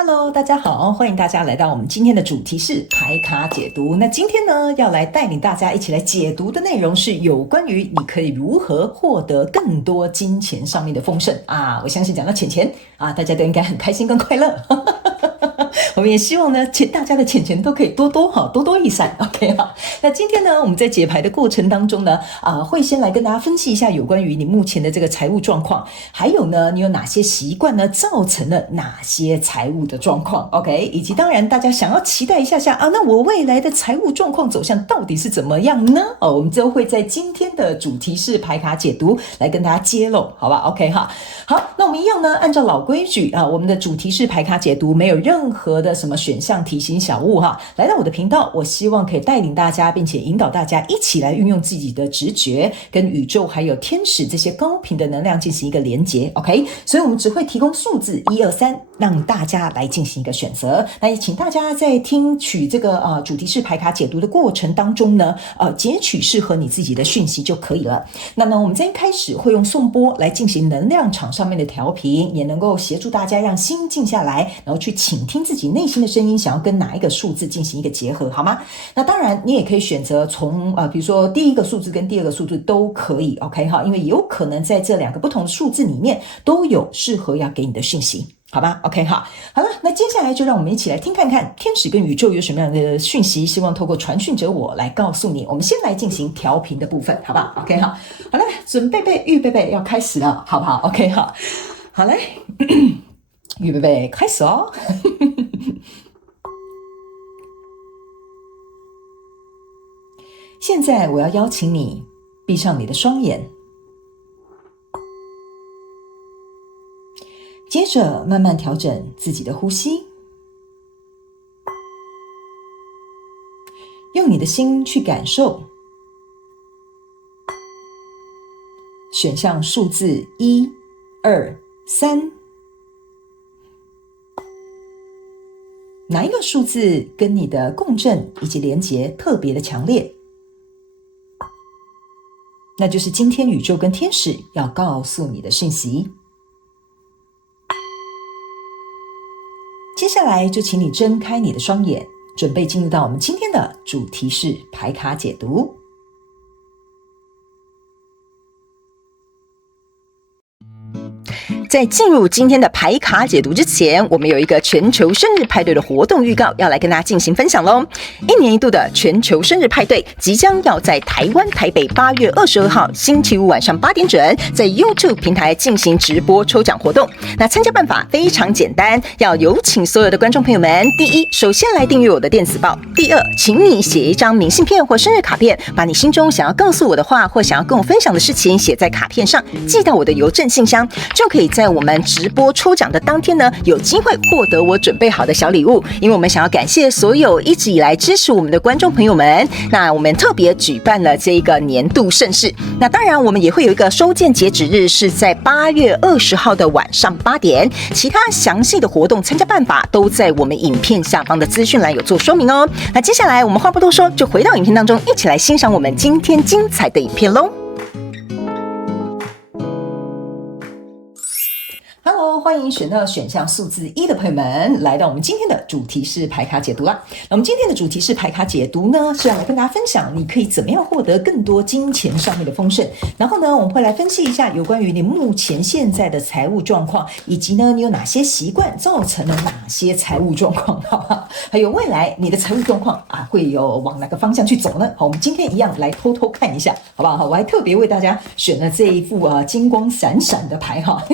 Hello，大家好，欢迎大家来到我们今天的主题是牌卡解读。那今天呢，要来带领大家一起来解读的内容是有关于你可以如何获得更多金钱上面的丰盛啊！我相信讲到钱啊，大家都应该很开心跟快乐。我们也希望呢，大家的钱都可以多多益善。OK 哈，那今天呢，我们在解牌的过程当中呢，会先来跟大家分析一下有关于你目前的这个财务状况，还有呢，你有哪些习惯呢，造成了哪些财务的状况 ？OK， 以及当然大家想要期待一下啊，那我未来的财务状况走向到底是怎么样呢？我们都会在今天的主题是牌卡解读来跟大家揭露，好吧 ？OK 哈，好，那我们一样呢，按照老规矩啊，我们的主题是牌卡解读，没有任何的什么选项题型小物哈，来到我的频道，我希望可以带领大家，并且引导大家一起来运用自己的直觉，跟宇宙还有天使这些高频的能量进行一个连结 ，OK？ 所以我们只会提供数字1、2、3，让大家来进行一个选择。那也请大家在听取这个主题式牌卡解读的过程当中呢，截取适合你自己的讯息就可以了。那么我们在一开始会用颂钵来进行能量场上面的调频，也能够协助大家让心静下来，然后去倾听自己内心的声音，想要跟哪一个数字进行一个结合，好吗？那当然你也可以选择从比如说第一个数字跟第二个数字都可以 OK 哈，因为有可能在这两个不同的数字里面都有适合要给你的讯息，好吧 OK 哈，好了，那接下来就让我们一起来听看看天使跟宇宙有什么样的讯息，希望透过传讯者我来告诉你。我们先来进行调频的部分，好不好 OK 哈，好了，准备预备要开始了，好不好 OK 哈，好嘞预备开始哦现在我要邀请你闭上你的双眼，接着慢慢调整自己的呼吸，用你的心去感受选项数字1、2、3，哪一个数字跟你的共振以及连结特别的强烈？那就是今天宇宙跟天使要告诉你的讯息。接下来就请你睁开你的双眼，准备进入到我们今天的主题是牌卡解读。在进入今天的牌卡解读之前，我们有一个全球生日派对的活动预告要来跟大家进行分享咯。1年1度的全球生日派对即将要在台湾台北8月22号星期五晚上8点准，在 YouTube 平台进行直播抽奖活动。那参加办法非常简单，要有请所有的观众朋友们，第一，首先来订阅我的电子报；第二，请你写一张明信片或生日卡片，把你心中想要告诉我的话或想要跟我分享的事情写在卡片上，寄到我的邮政信箱，就可以在我们直播抽奖的当天呢，有机会获得我准备好的小礼物。因为我们想要感谢所有一直以来支持我们的观众朋友们，那我们特别举办了这个年度盛事。那当然我们也会有一个收件截止日是在8月20号的晚上8点，其他详细的活动参加办法都在我们影片下方的资讯栏有做说明哦。那接下来我们话不多说，就回到影片当中，一起来欣赏我们今天精彩的影片咯。Hello， 欢迎选到选项数字1的朋友们来到我们今天的主题是牌卡解读啦。那我们今天的主题是牌卡解读呢，是要来跟大家分享你可以怎么样获得更多金钱上面的丰盛。然后呢，我们会来分析一下有关于你目前现在的财务状况，以及呢你有哪些习惯造成了哪些财务状况，好不好？还有未来你的财务状况会有往哪个方向去走呢？好，我们今天一样来偷偷看一下，好不好？我还特别为大家选了这一副金光闪闪的牌哈。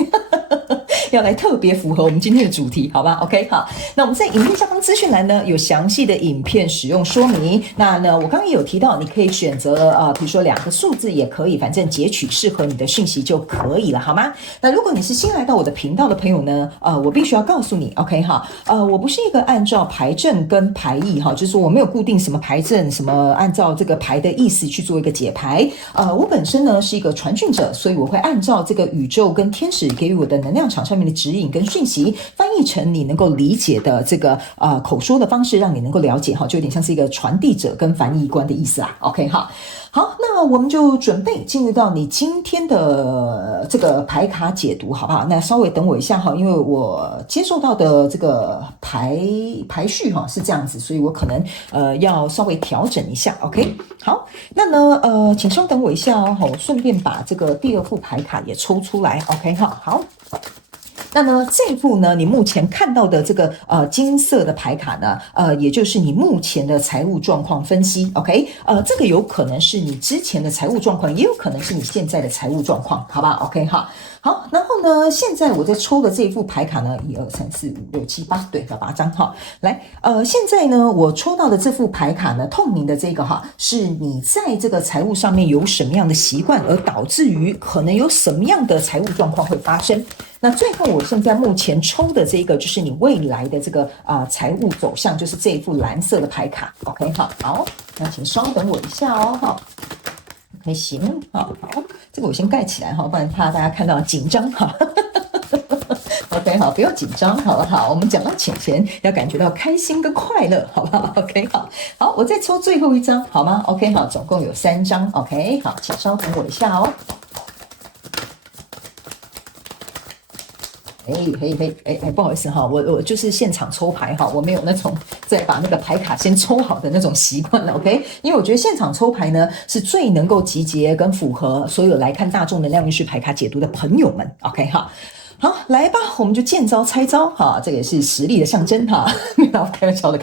要来特别符合我们今天的主题，好吧 ？OK， 好。那我们在影片下方资讯栏呢有详细的影片使用说明。那呢，我刚刚也有提到，你可以选择比如说2个数字也可以，反正截取适合你的讯息就可以了，好吗？那如果你是新来到我的频道的朋友呢，我必须要告诉你 ，OK 哈，我不是一个按照牌阵跟牌意哈，就是说我没有固定什么牌阵，什么按照这个牌的意思去做一个解牌。我本身呢是一个传讯者，所以我会按照这个宇宙跟天使给予我的能量场上上面的指引跟讯息，翻译成你能够理解的这个口说的方式，让你能够了解哈，就有点像是一个传递者跟翻译官的意思啦。OK 哈。好，那我们就准备进入到你今天的这个牌卡解读，好不好？那稍微等我一下哈，因为我接受到的这个排序哈是这样子，所以我可能要稍微调整一下。OK， 好，那呢请稍等我一下哦，我顺便把这个第二副牌卡也抽出来。OK 哈，好。那呢，这副呢，你目前看到的这个金色的牌卡呢，也就是你目前的财务状况分析 ，OK， 这个有可能是你之前的财务状况，也有可能是你现在的财务状况，好吧 ？OK 哈，好，然后呢，现在我在抽的这一副牌卡呢，1、2、3、4、5、6、7、8，对，有8张哈。来，现在呢，我抽到的这副牌卡呢，透明的这个哈，是你在这个财务上面有什么样的习惯，而导致于可能有什么样的财务状况会发生。那最后，我现在目前抽的这个就是你未来的这个财务走向，就是这一副蓝色的牌卡。OK 哈，好，那请稍等我一下哦，哈。OK， 行，好，这个我先盖起来哈，不然怕大家看到紧张哈。OK， 好，不要紧张，好不好？我们讲到钱要感觉到开心跟快乐，好不好 ？OK， 好，我再抽最后一张，好吗 ？OK， 好，总共有3张。OK， 好，请稍等我一下哦。不好意思哈，我就是现场抽牌哈，我没有那种再把那个牌卡先抽好的那种习惯了 ，OK？ 因为我觉得现场抽牌呢是最能够集结跟符合所有来看大众能量运势牌卡解读的朋友们 ，OK 哈。好，来吧，我们就见招拆招哈，这个也是实力的象征哈。开玩笑的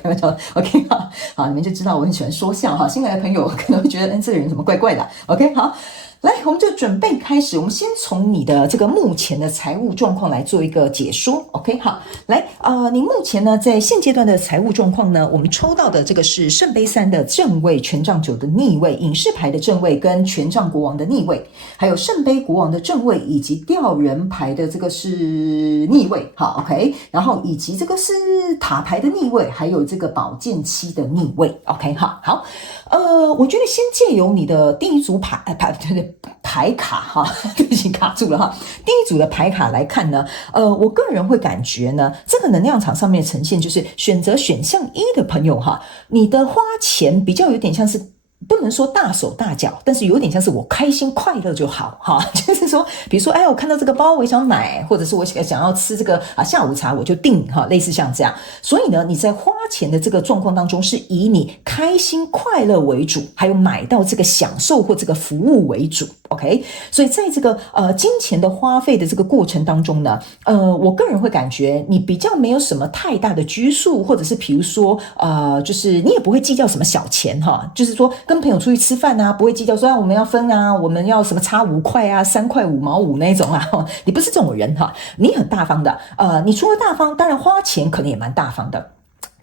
，OK 哈。好，你们就知道我很喜欢说笑哈。新来的朋友可能会觉得，这个人怎么怪怪的 ，OK 好。来，我们就准备开始。我们先从你的这个目前的财务状况来做一个解说 ，OK？ 好，来，你目前呢在现阶段的财务状况呢，我们抽到的这个是圣杯3的正位、权杖9的逆位、隐士牌的正位跟权杖国王的逆位，还有圣杯国王的正位以及吊人牌的这个是逆位，好 ，OK？ 然后以及这个是塔牌的逆位，还有这个宝剑7的逆位 ，OK？ 好，我觉得先借由你的第一组牌卡哈，对不起卡住了哈。第一组的牌卡来看呢，我个人会感觉呢，这个能量场上面呈现就是选择选项1的朋友哈，你的花钱比较有点像是。不能说大手大脚，但是有点像是我开心快乐就好哈，就是说，比如说，我看到这个包我想买，或者是我想要吃这个下午茶我就订哈，类似像这样。所以呢，你在花钱的这个状况当中，是以你开心快乐为主，还有买到这个享受或这个服务为主。OK， 所以在这个金钱的花费的这个过程当中呢，我个人会感觉你比较没有什么太大的拘束，或者是比如说就是你也不会计较什么小钱哈，就是说跟朋友出去吃饭啊，不会计较说我们要分啊，我们要什么差5块啊，3块5毛5那种啊，你不是这种人哈，你很大方的，你除了大方，当然花钱可能也蛮大方的。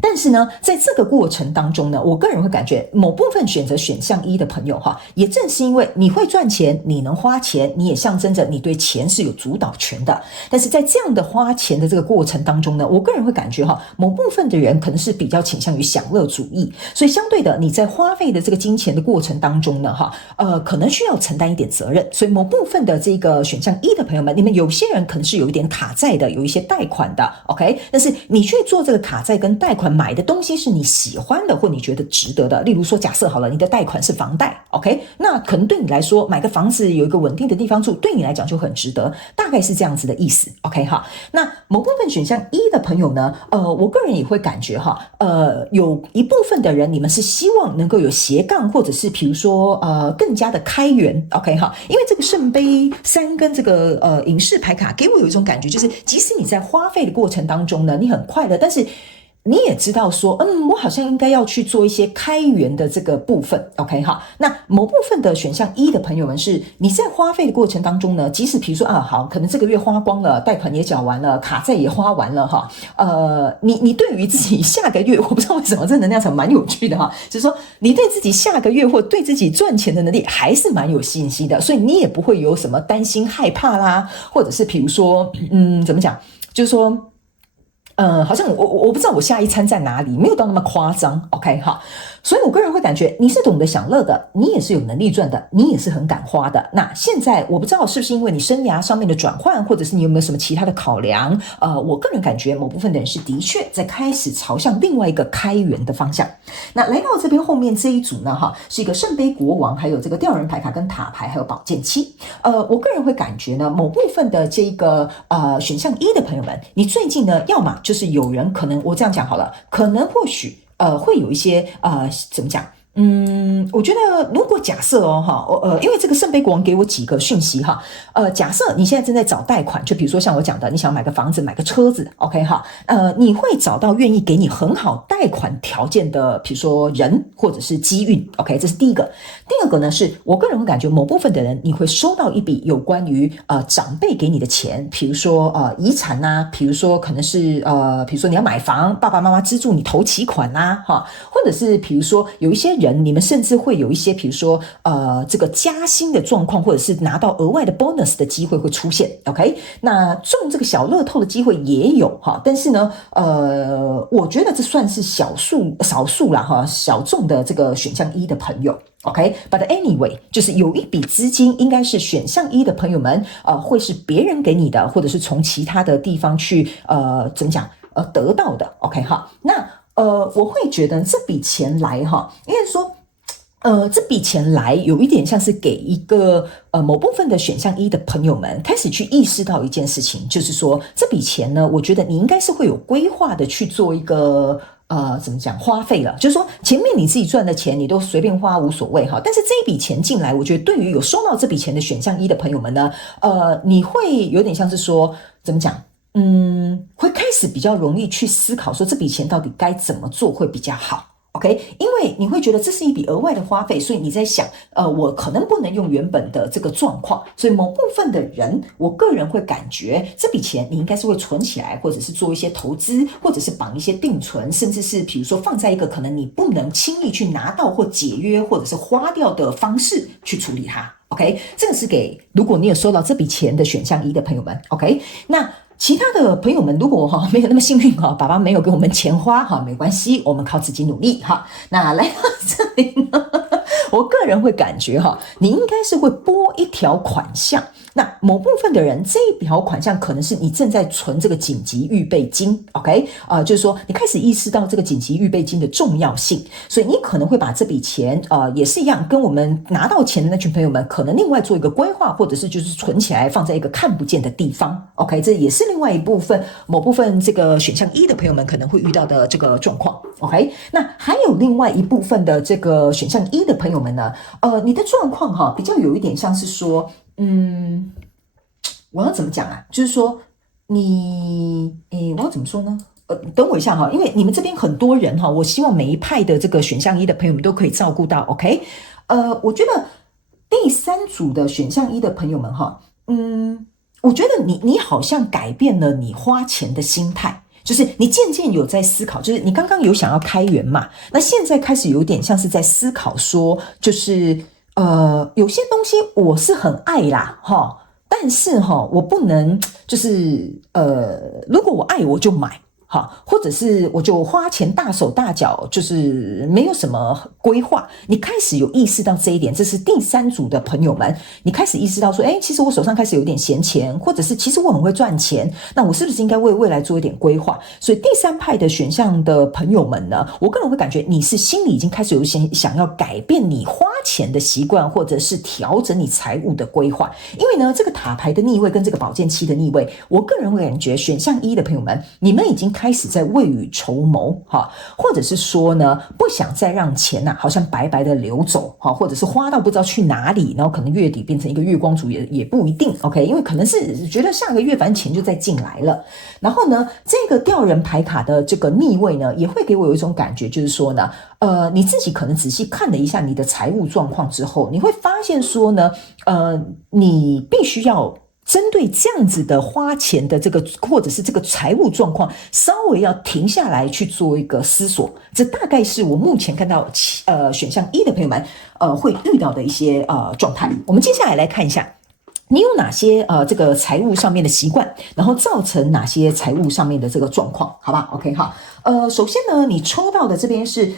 但是呢，在这个过程当中呢，我个人会感觉某部分选择选项1的朋友哈，也正是因为你会赚钱，你能花钱，你也象征着你对钱是有主导权的。但是在这样的花钱的这个过程当中呢，我个人会感觉哈，某部分的人可能是比较倾向于享乐主义，所以相对的，你在花费的这个金钱的过程当中呢，可能需要承担一点责任。所以某部分的这个选项1的朋友们，你们有些人可能是有一点卡债的，有一些贷款的 ，OK？ 但是你去做这个卡债跟贷款。买的东西是你喜欢的或你觉得值得的，例如说假设好了，你的贷款是房贷 OK， 那可能对你来说买个房子有一个稳定的地方住，对你来讲就很值得，大概是这样子的意思 OK 哈。那某部分选项1的朋友呢，我个人也会感觉哈，有一部分的人你们是希望能够有斜杠，或者是比如说更加的开源 OK 哈，因为这个圣杯3跟这个隐士牌卡给我有一种感觉，就是即使你在花费的过程当中呢，你很快乐，但是你也知道说，我好像应该要去做一些开源的这个部分 OK 哈。那某部分的选项1的朋友们是你在花费的过程当中呢，即使比如说好，可能这个月花光了，贷款也缴完了，卡债也花完了哈，你对于自己下个月，我不知道为什么这能量场蛮有趣的哈，就是说你对自己下个月或对自己赚钱的能力还是蛮有信心的，所以你也不会有什么担心害怕啦，或者是比如说怎么讲，就是说好像我不知道我下一餐在哪里，没有到那么夸张 OK 哈。所以我个人会感觉你是懂得享乐的，你也是有能力赚的，你也是很敢花的。那现在我不知道是不是因为你生涯上面的转换，或者是你有没有什么其他的考量，我个人感觉某部分的人是的确在开始朝向另外一个开源的方向。那来到这边后面这一组呢，是一个圣杯国王，还有这个吊人牌卡跟塔牌，还有宝剑七。我个人会感觉呢，某部分的这个选项一的朋友们，你最近呢，要么就是有人可能我这样讲好了，可能或许会有一些怎么讲？我觉得如果假设因为这个圣杯国王给我几个讯息假设你现在正在找贷款，就比如说像我讲的，你想买个房子、买个车子 ，OK 你会找到愿意给你很好贷款条件的，比如说人或者是机运 ，OK， 这是第一个。第二个呢，是我个人会感觉某部分的人你会收到一笔有关于长辈给你的钱，比如说遗产啊，比如说可能是比如说你要买房，爸爸妈妈资助你头期款啊，或者是比如说有一些人。你们甚至会有一些比如说这个加薪的状况，或者是拿到额外的 bonus 的机会会出现 OK， 那中这个小乐透的机会也有但是呢我觉得这算是少数啦小众的这个选项一的朋友OK， but anyway， 就是有一笔资金应该是选项一的朋友们会是别人给你的，或者是从其他的地方去怎么讲得到的 OK 那我会觉得这笔钱来应该说这笔钱来有一点像是给一个某部分的选项一的朋友们开始去意识到一件事情，就是说这笔钱呢，我觉得你应该是会有规划的去做一个怎么讲花费了，就是说前面你自己赚的钱你都随便花无所谓但是这一笔钱进来，我觉得对于有收到这笔钱的选项一的朋友们呢你会有点像是说怎么讲会开始比较容易去思考说这笔钱到底该怎么做会比较好 OK， 因为你会觉得这是一笔额外的花费，所以你在想我可能不能用原本的这个状况，所以某部分的人我个人会感觉这笔钱你应该是会存起来，或者是做一些投资，或者是绑一些定存，甚至是比如说放在一个可能你不能轻易去拿到或解约或者是花掉的方式去处理它 OK， 这个是给如果你有收到这笔钱的选项一的朋友们 OK， 那其他的朋友们如果没有那么幸运爸爸没有给我们钱花没关系，我们靠自己努力那来到这里呢我个人会感觉你应该是会拨一条款项，那某部分的人这一条款项可能是你正在存这个紧急预备金 OK， 就是说你开始意识到这个紧急预备金的重要性，所以你可能会把这笔钱也是一样跟我们拿到钱的那群朋友们可能另外做一个规划，或者是就是存起来放在一个看不见的地方 OK， 这也是另外一部分某部分这个选项一的朋友们可能会遇到的这个状况 OK， 那还有另外一部分的这个选项一的朋友们呢你的状况比较有一点像是说我要怎么讲啊，就是说我要怎么说呢等我一下因为你们这边很多人我希望每一派的这个选项一的朋友们都可以照顾到 OK， 我觉得第三组的选项一的朋友们我觉得你好像改变了你花钱的心态，就是你渐渐有在思考，就是你刚刚有想要开源嘛，那现在开始有点像是在思考说，就是有些东西我是很爱啦但是我不能就是如果我爱我就买或者是我就花钱大手大脚，就是没有什么规划，你开始有意识到这一点，这是第三组的朋友们，你开始意识到说其实我手上开始有点闲钱，或者是其实我很会赚钱，那我是不是应该为未来做一点规划？所以第三派的选项的朋友们呢，我个人会感觉你是心里已经开始有想要改变你花钱的习惯，或者是调整你财务的规划。因为呢这个塔牌的逆位跟这个宝剑七的逆位，我个人会感觉选项一的朋友们，你们已经开始在未雨绸缪或者是说呢不想再让钱好像白白的流走或者是花到不知道去哪里，然后可能月底变成一个月光族也不一定 OK， 因为可能是觉得下个月反正钱就再进来了。然后呢这个吊人牌卡的这个逆位呢，也会给我有一种感觉，就是说呢你自己可能仔细看了一下你的财务状况之后，你会发现说呢你必须要针对这样子的花钱的这个或者是这个财务状况，稍微要停下来去做一个思索，这大概是我目前看到选项一的朋友们会遇到的一些状态。我们接下来来看一下你有哪些这个财务上面的习惯，然后造成哪些财务上面的这个状况，好吧 OK 首先呢，你抽到的这边是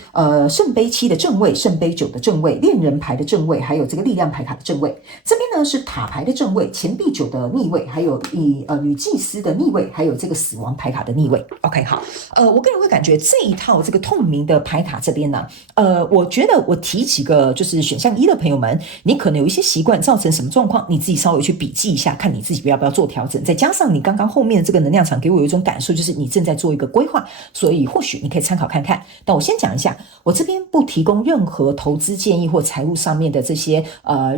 圣杯七的正位、圣杯九的正位、恋人牌的正位，还有这个力量牌卡的正位。这边呢是塔牌的正位、钱币九的逆位，还有女祭司的逆位，还有这个死亡牌卡的逆位。OK， 好，我个人会感觉这一套这个透明的牌卡这边呢，我觉得我提几个就是选项一的朋友们，你可能有一些习惯造成什么状况，你自己稍微去笔记一下，看你自己要不要做调整。再加上你刚刚后面的这个能量场给我有一种感受，就是你正在做一个规划，所以或许你可以参考看看。但我先讲一下，我这边不提供任何投资建议或财务上面的这些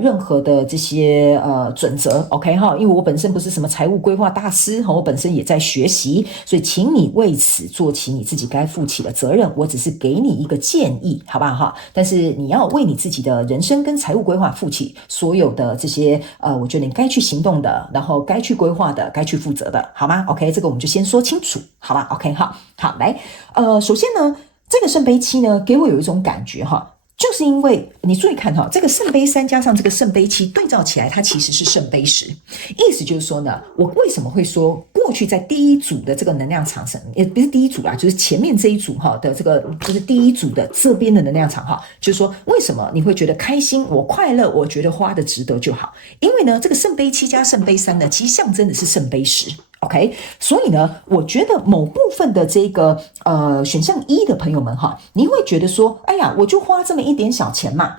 任何的这些准则 ，OK 哈，因为我本身不是什么财务规划大师哈，我本身也在学习，所以请你为此做起你自己该负起的责任。我只是给你一个建议，好不好哈？但是你要为你自己的人生跟财务规划负起所有的这些我觉得你该去行动的，然后该去规划的，该去负责的，好吗 ？OK， 这个我们就先说清楚，好吧 ？OK 哈，好来，首先呢，这个圣杯七呢，给我有一种感觉哈。就是因为你注意看哈，这个圣杯三加上这个圣杯七对照起来，它其实是圣杯十。意思就是说呢，我为什么会说过去在第一组的这个能量场上，也不是第一组啦，就是前面这一组哈的这个，就是第一组的这边的能量场哈，就是说为什么你会觉得开心，我快乐，我觉得花的值得就好。因为呢，这个圣杯七加圣杯三呢，其实象征的是圣杯十。OK， 所以呢，我觉得某部分的这个选项一的朋友们哈，你会觉得说，哎呀，我就花这么一点小钱嘛，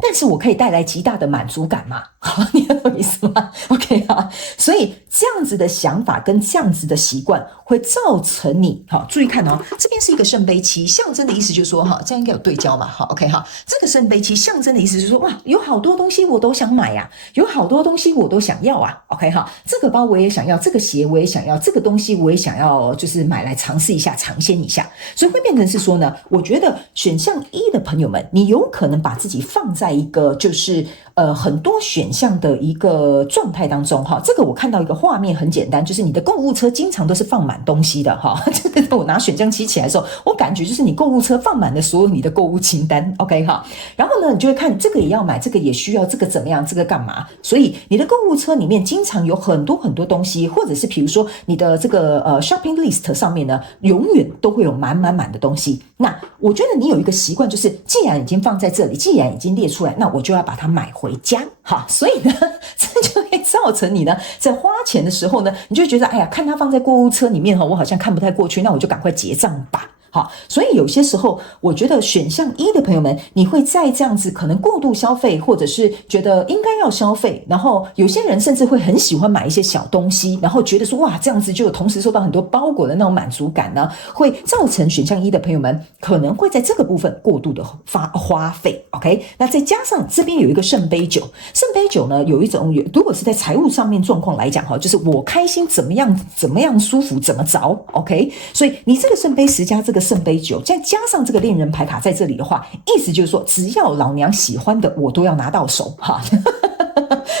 但是我可以带来极大的满足感嘛，好，你懂意思吗 ？OK 啊，所以这样子的想法跟这样子的习惯会造成你，好，注意看哦，这边是一个圣杯七，象征的意思就是说，哈，这样应该有对焦嘛，好 ，OK 哈，这个圣杯七象征的意思就是说，哇，有好多东西我都想买啊，有好多东西我都想要啊 ，OK 哈，这个包我也想要，这个鞋我也想要，这个东西我也想要，就是买来尝试一下，尝鲜一下，所以会变成是说呢，我觉得选项一的朋友们，你有可能把自己放在一个就是很多选项的一个状态当中哈，这个我看到一个画面很简单，就是你的购物车经常都是放满东西的哈，就是我拿选项七起来的时候，我感觉就是你购物车放满了所有你的购物清单 ，OK 哈，然后呢，你就会看这个也要买，这个也需要，这个怎么样，这个干嘛？所以你的购物车里面经常有很多很多东西，或者是比如说你的这个shopping list 上面呢，永远都会有满满满的东西。那我觉得你有一个习惯，就是既然已经放在这里，既然已经列出来，那我就要把它买回家，哈，所以呢，这就会造成你呢在花钱的时候呢，你就会觉得，哎呀，看它放在购物车里面哈，我好像看不太过去，那我就赶快结账吧。好，所以有些时候，我觉得选项一的朋友们，你会在这样子可能过度消费，或者是觉得应该要消费，然后有些人甚至会很喜欢买一些小东西，然后觉得说哇，这样子就有同时收到很多包裹的那种满足感呢，会造成选项一的朋友们可能会在这个部分过度的花费。OK， 那再加上这边有一个圣杯九，圣杯九呢有一种，如果是在财务上面状况来讲哈，就是我开心怎么样舒服怎么着 ，OK， 所以你这个圣杯十加这个圣杯九，再加上这个恋人牌卡在这里的话，意思就是说，只要老娘喜欢的，我都要拿到手哈。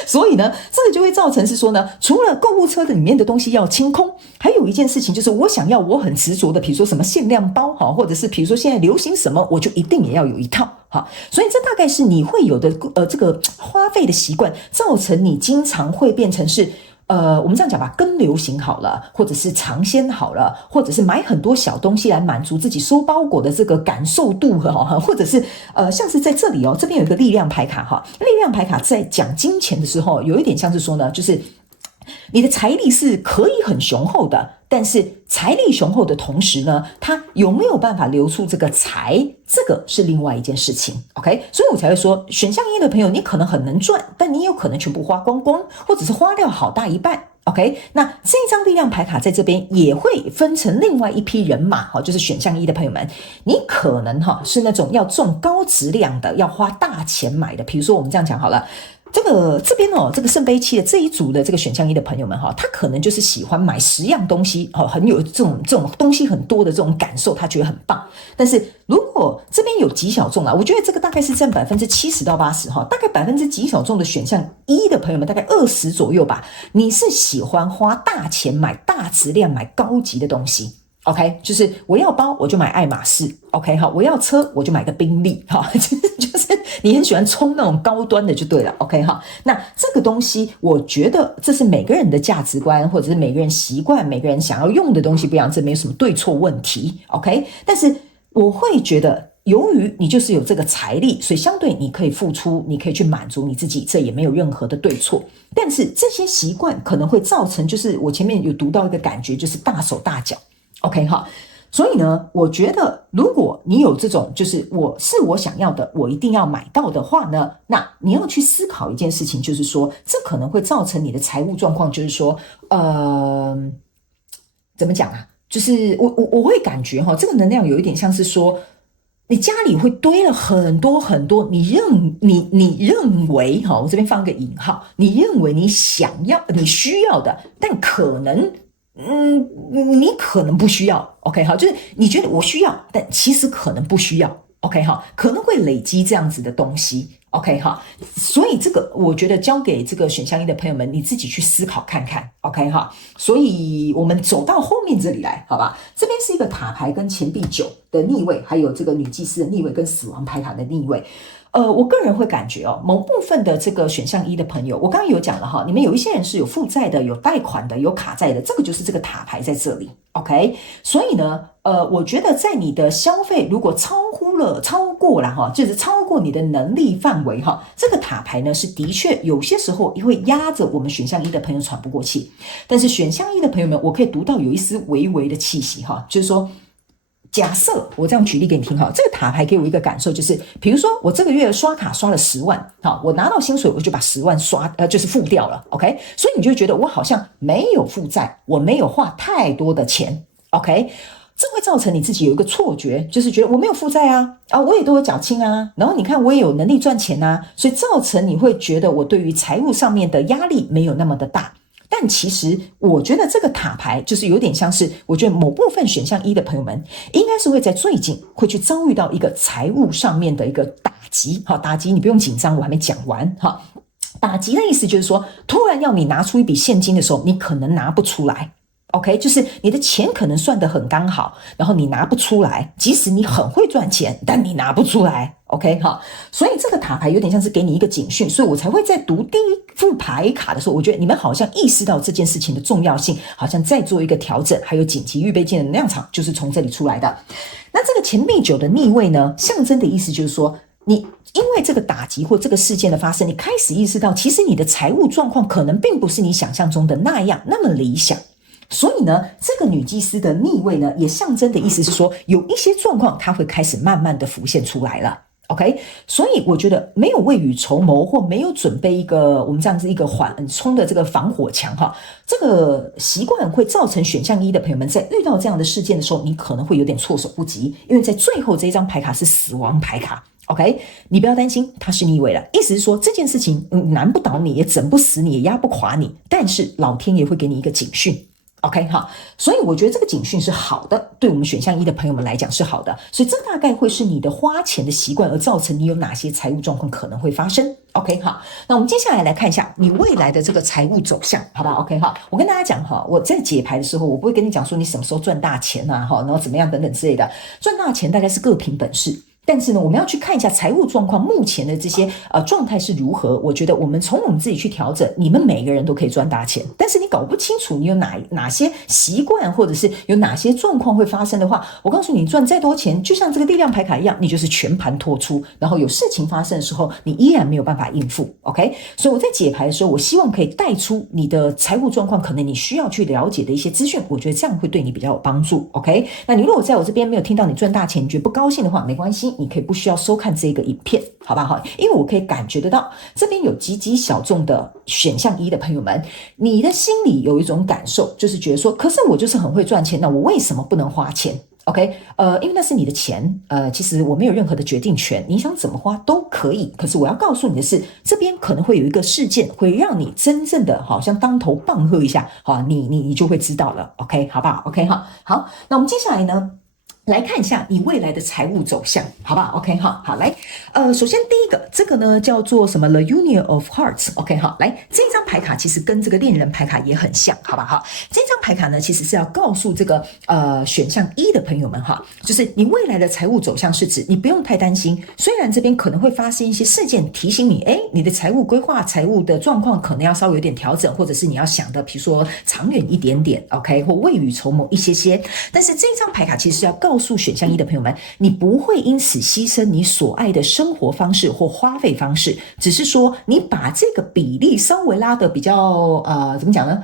所以呢，这个就会造成是说呢，除了购物车的里面的东西要清空，还有一件事情就是我想要我很执着的，比如说什么限量包哈，或者是比如说现在流行什么，我就一定也要有一套哈。所以这大概是你会有的这个花费的习惯，造成你经常会变成是。我们这样讲吧，跟流行好了，或者是尝鲜好了，或者是买很多小东西来满足自己收包裹的这个感受度哈，或者是像是在这里哦，这边有一个力量牌卡哈，力量牌卡在讲金钱的时候，有一点像是说呢，就是你的财力是可以很雄厚的，但是财力雄厚的同时呢，它有没有办法流出这个财，这个是另外一件事情 OK， 所以我才会说选项一的朋友你可能很能赚，但你有可能全部花光光，或者是花掉好大一半 OK， 那这一张力量牌卡在这边也会分成另外一批人马，就是选项一的朋友们，你可能是那种要中高质量的，要花大钱买的，比如说我们这样讲好了，这边这个圣杯七的这一组的这个选项一的朋友们他可能就是喜欢买10样东西很有这种东西很多的这种感受，他觉得很棒。但是如果这边有极小众我觉得这个大概是占70%到80%大概极小众的选项一的朋友们，大概20左右吧。你是喜欢花大钱买大质量买高级的东西。OK， 就是我要包我就买爱马仕 ，OK 好，我要车我就买个宾利哈，就是你很喜欢冲那种高端的就对了 ，OK 哈。那这个东西，我觉得这是每个人的价值观，或者是每个人习惯，每个人想要用的东西不一样，这没有什么对错问题 ，OK。但是我会觉得，由于你就是有这个财力，所以相对你可以付出，你可以去满足你自己，这也没有任何的对错。但是这些习惯可能会造成，就是我前面有读到一个感觉，就是大手大脚。OK 哈，所以呢，我觉得如果你有这种就是我想要的，我一定要买到的话呢，那你要去思考一件事情，就是说这可能会造成你的财务状况，就是说怎么讲啊？就是我会感觉哈，这个能量有一点像是说，你家里会堆了很多很多，你认为哈，我这边放个引号，你认为你想要、你需要的，但可能。你可能不需要 ，OK 好，就是你觉得我需要，但其实可能不需要 ，OK 好，可能会累积这样子的东西 ，OK 哈，所以这个我觉得交给这个选项一的朋友们，你自己去思考看看 ，OK 哈，所以我们走到后面这里来，好吧，这边是一个塔牌跟钱币9的逆位，还有这个女祭司的逆位跟死亡牌卡的逆位。我个人会感觉某部分的这个选项1的朋友，我刚刚有讲了哈，你们有一些人是有负债的，有贷款的，有卡债的，这个就是这个塔牌在这里 ，OK？ 所以呢，我觉得在你的消费如果超过了哈，就是超过你的能力范围哈，这个塔牌呢是的确有些时候会压着我们选项1的朋友喘不过气，但是选项1的朋友们，我可以读到有一丝微微的气息哈，就是说。假设我这样举例给你听哈，这个塔牌给我一个感受就是，比如说我这个月刷卡刷了10万，好，我拿到薪水我就把10万就是付掉了 ，OK， 所以你就会觉得我好像没有负债，我没有花太多的钱 ，OK， 这会造成你自己有一个错觉，就是觉得我没有负债啊，我也都有缴清啊，然后你看我也有能力赚钱啊，所以造成你会觉得我对于财务上面的压力没有那么的大。但其实我觉得这个塔牌就是有点像是，我觉得某部分选项1的朋友们应该是会在最近会去遭遇到一个财务上面的一个打击。好，打击你不用紧张，我还没讲完哈。打击的意思就是说，突然要你拿出一笔现金的时候，你可能拿不出来。OK， 就是你的钱可能算得很刚好，然后你拿不出来，即使你很会赚钱，但你拿不出来。OK 好，所以这个塔牌有点像是给你一个警讯，所以我才会在读第一副牌卡的时候，我觉得你们好像意识到这件事情的重要性，好像再做一个调整，还有紧急预备键的能量场就是从这里出来的。那这个钱币9的逆位呢，象征的意思就是说，你因为这个打击或这个事件的发生，你开始意识到，其实你的财务状况可能并不是你想象中的那样那么理想。所以呢，这个女祭司的逆位呢，也象征的意思是说，有一些状况它会开始慢慢的浮现出来了。OK， 所以我觉得没有未雨绸缪或没有准备一个我们这样子一个缓冲的这个防火墙哈，这个习惯会造成选项1的朋友们在遇到这样的事件的时候，你可能会有点措手不及，因为在最后这一张牌卡是死亡牌卡。OK， 你不要担心，它是逆位了，意思是说这件事情难不倒你，也整不死你，也压不垮你，但是老天爷会给你一个警讯。OK 好，所以我觉得这个警讯是好的，对我们选项1的朋友们来讲是好的，所以这大概会是你的花钱的习惯而造成你有哪些财务状况可能会发生。OK 好，那我们接下来来看一下你未来的这个财务走向，好吧 ？OK 好，我跟大家讲哈，我在解牌的时候，我不会跟你讲说你什么时候赚大钱啊，然后怎么样等等之类的，赚大钱大概是各凭本事。但是呢，我们要去看一下财务状况目前的这些状态是如何。我觉得我们从我们自己去调整，你们每个人都可以赚大钱。但是你搞不清楚你有哪些习惯，或者是有哪些状况会发生的话，我告诉你，赚再多钱，就像这个力量牌卡一样，你就是全盘托出，然后有事情发生的时候，你依然没有办法应付。OK， 所以我在解牌的时候，我希望可以带出你的财务状况，可能你需要去了解的一些资讯，我觉得这样会对你比较有帮助。OK， 那你如果在我这边没有听到你赚大钱，你觉得不高兴的话，没关系。你可以不需要收看这个影片，好不好？因为我可以感觉得到，这边有极极小众的选项1的朋友们，你的心里有一种感受，就是觉得说，可是我就是很会赚钱，那我为什么不能花钱 ？OK， 因为那是你的钱，其实我没有任何的决定权，你想怎么花都可以。可是我要告诉你的是，这边可能会有一个事件，会让你真正的好像当头棒喝一下，好，你就会知道了。OK， 好不好 ？OK 好，那我们接下来呢？来看一下你未来的财务走向，好不好 ？OK 哈，好来，首先第一个，这个呢叫做什么 The Union of Hearts，OK 哈，来这张牌卡其实跟这个恋人牌卡也很像，好不好？这张牌卡呢其实是要告诉这个选项一的朋友们哈，就是你未来的财务走向是指你不用太担心，虽然这边可能会发生一些事件提醒你，你的财务规划、财务的状况可能要稍微有点调整，或者是你要想的，比如说长远一点点 ，OK， 或未雨绸缪一些，但是这张牌卡其实是要告诉选项一的朋友们，你不会因此牺牲你所爱的生活方式或花费方式，只是说你把这个比例稍微拉得比较怎么讲呢？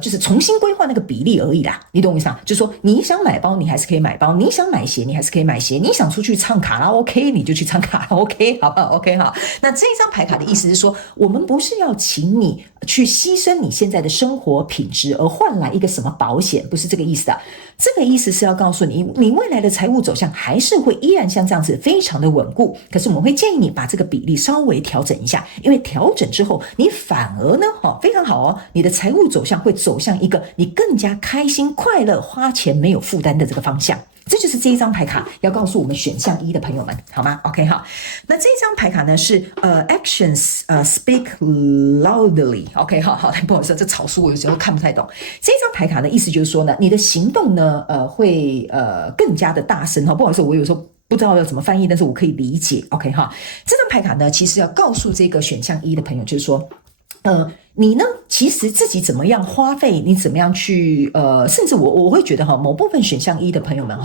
就是重新规划那个比例而已啦，你懂我意思吗？就是说你想买包你还是可以买包，你想买鞋你还是可以买鞋，你想出去唱卡拉 OK 你就去唱卡拉 OK， 好不好 ？OK 好。那这一张牌卡的意思是说，我们不是要请你去牺牲你现在的生活品质而换来一个什么保险，不是这个意思的。这个意思是要告诉你，你未来的财务走向还是会依然像这样子非常的稳固，可是我们会建议你把这个比例稍微调整一下，因为调整之后你反而呢非常好哦，你的财务走向会走向一个你更加开心快乐花钱没有负担的这个方向。这就是这一张牌卡要告诉我们选项一的朋友们，好吗 ？OK 好，那这一张牌卡呢是actions speak loudly，OK 好，不好意思，这草书我有时候看不太懂。这一张牌卡的意思就是说呢，你的行动呢会更加的大声哈，不好意思，我有时候不知道要怎么翻译，但是我可以理解 ，OK 哈。这张牌卡呢其实要告诉这个选项一的朋友，就是说。你呢？其实自己怎么样花费，你怎么样去甚至我会觉得某部分选项一的朋友们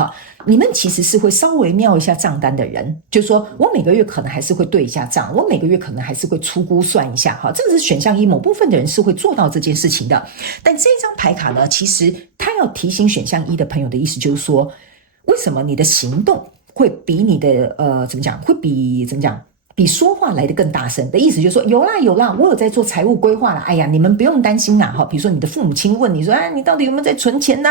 你们其实是会稍微瞄一下账单的人，就是说我每个月可能还是会对一下账，我每个月可能还是会粗估算一下这个是选项一某部分的人是会做到这件事情的。但这张牌卡呢，其实他要提醒选项一的朋友的意思就是说，为什么你的行动会比你的怎么讲？会比怎么讲？比说话来得更大声的意思就是说，有啦，我有在做财务规划啦，哎呀，你们不用担心啦比如说你的父母亲问你说，你到底有没有在存钱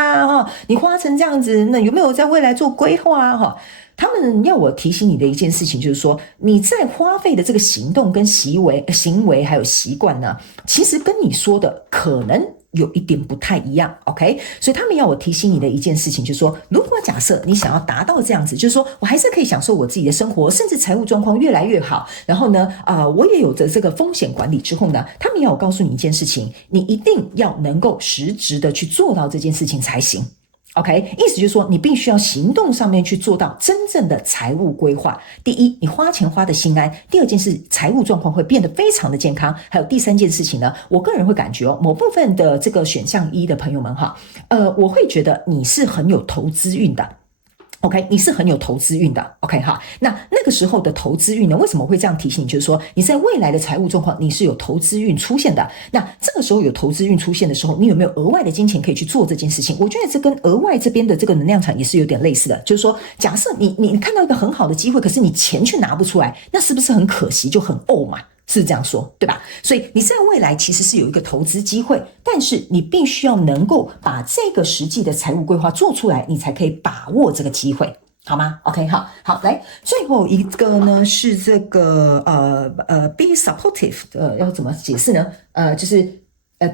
你花成这样子，那有没有在未来做规划他们要我提醒你的一件事情就是说，你在花费的这个行动跟行为还有习惯呢，其实跟你说的可能有一点不太一样 ，OK？ 所以他们要我提醒你的一件事情就是说，如果假设你想要达到这样子，就是说我还是可以享受我自己的生活，甚至财务状况越来越好，然后呢，我也有着这个风险管理之后呢，他们要我告诉你一件事情，你一定要能够实质的去做到这件事情才行。OK， 意思就是说，你必须要行动上面去做到真正的财务规划。第一，你花钱花的心安；第二件事，财务状况会变得非常的健康；还有第三件事情呢，我个人会感觉某部分的这个选项一的朋友们我会觉得你是很有投资运的。OK， 你是很有投资运的 ，OK 哈。那个时候的投资运呢，为什么会这样提醒你？就是说你在未来的财务状况，你是有投资运出现的。那这个时候有投资运出现的时候，你有没有额外的金钱可以去做这件事情？我觉得这跟额外这边的这个能量场也是有点类似的，就是说，假设你看到一个很好的机会，可是你钱却拿不出来，那是不是很可惜，就很嘛？是这样说，对吧？所以你在未来其实是有一个投资机会，但是你必须要能够把这个实际的财务规划做出来，你才可以把握这个机会，好吗 ？OK， 好，来，最后一个呢是这个be supportive，要怎么解释呢？就是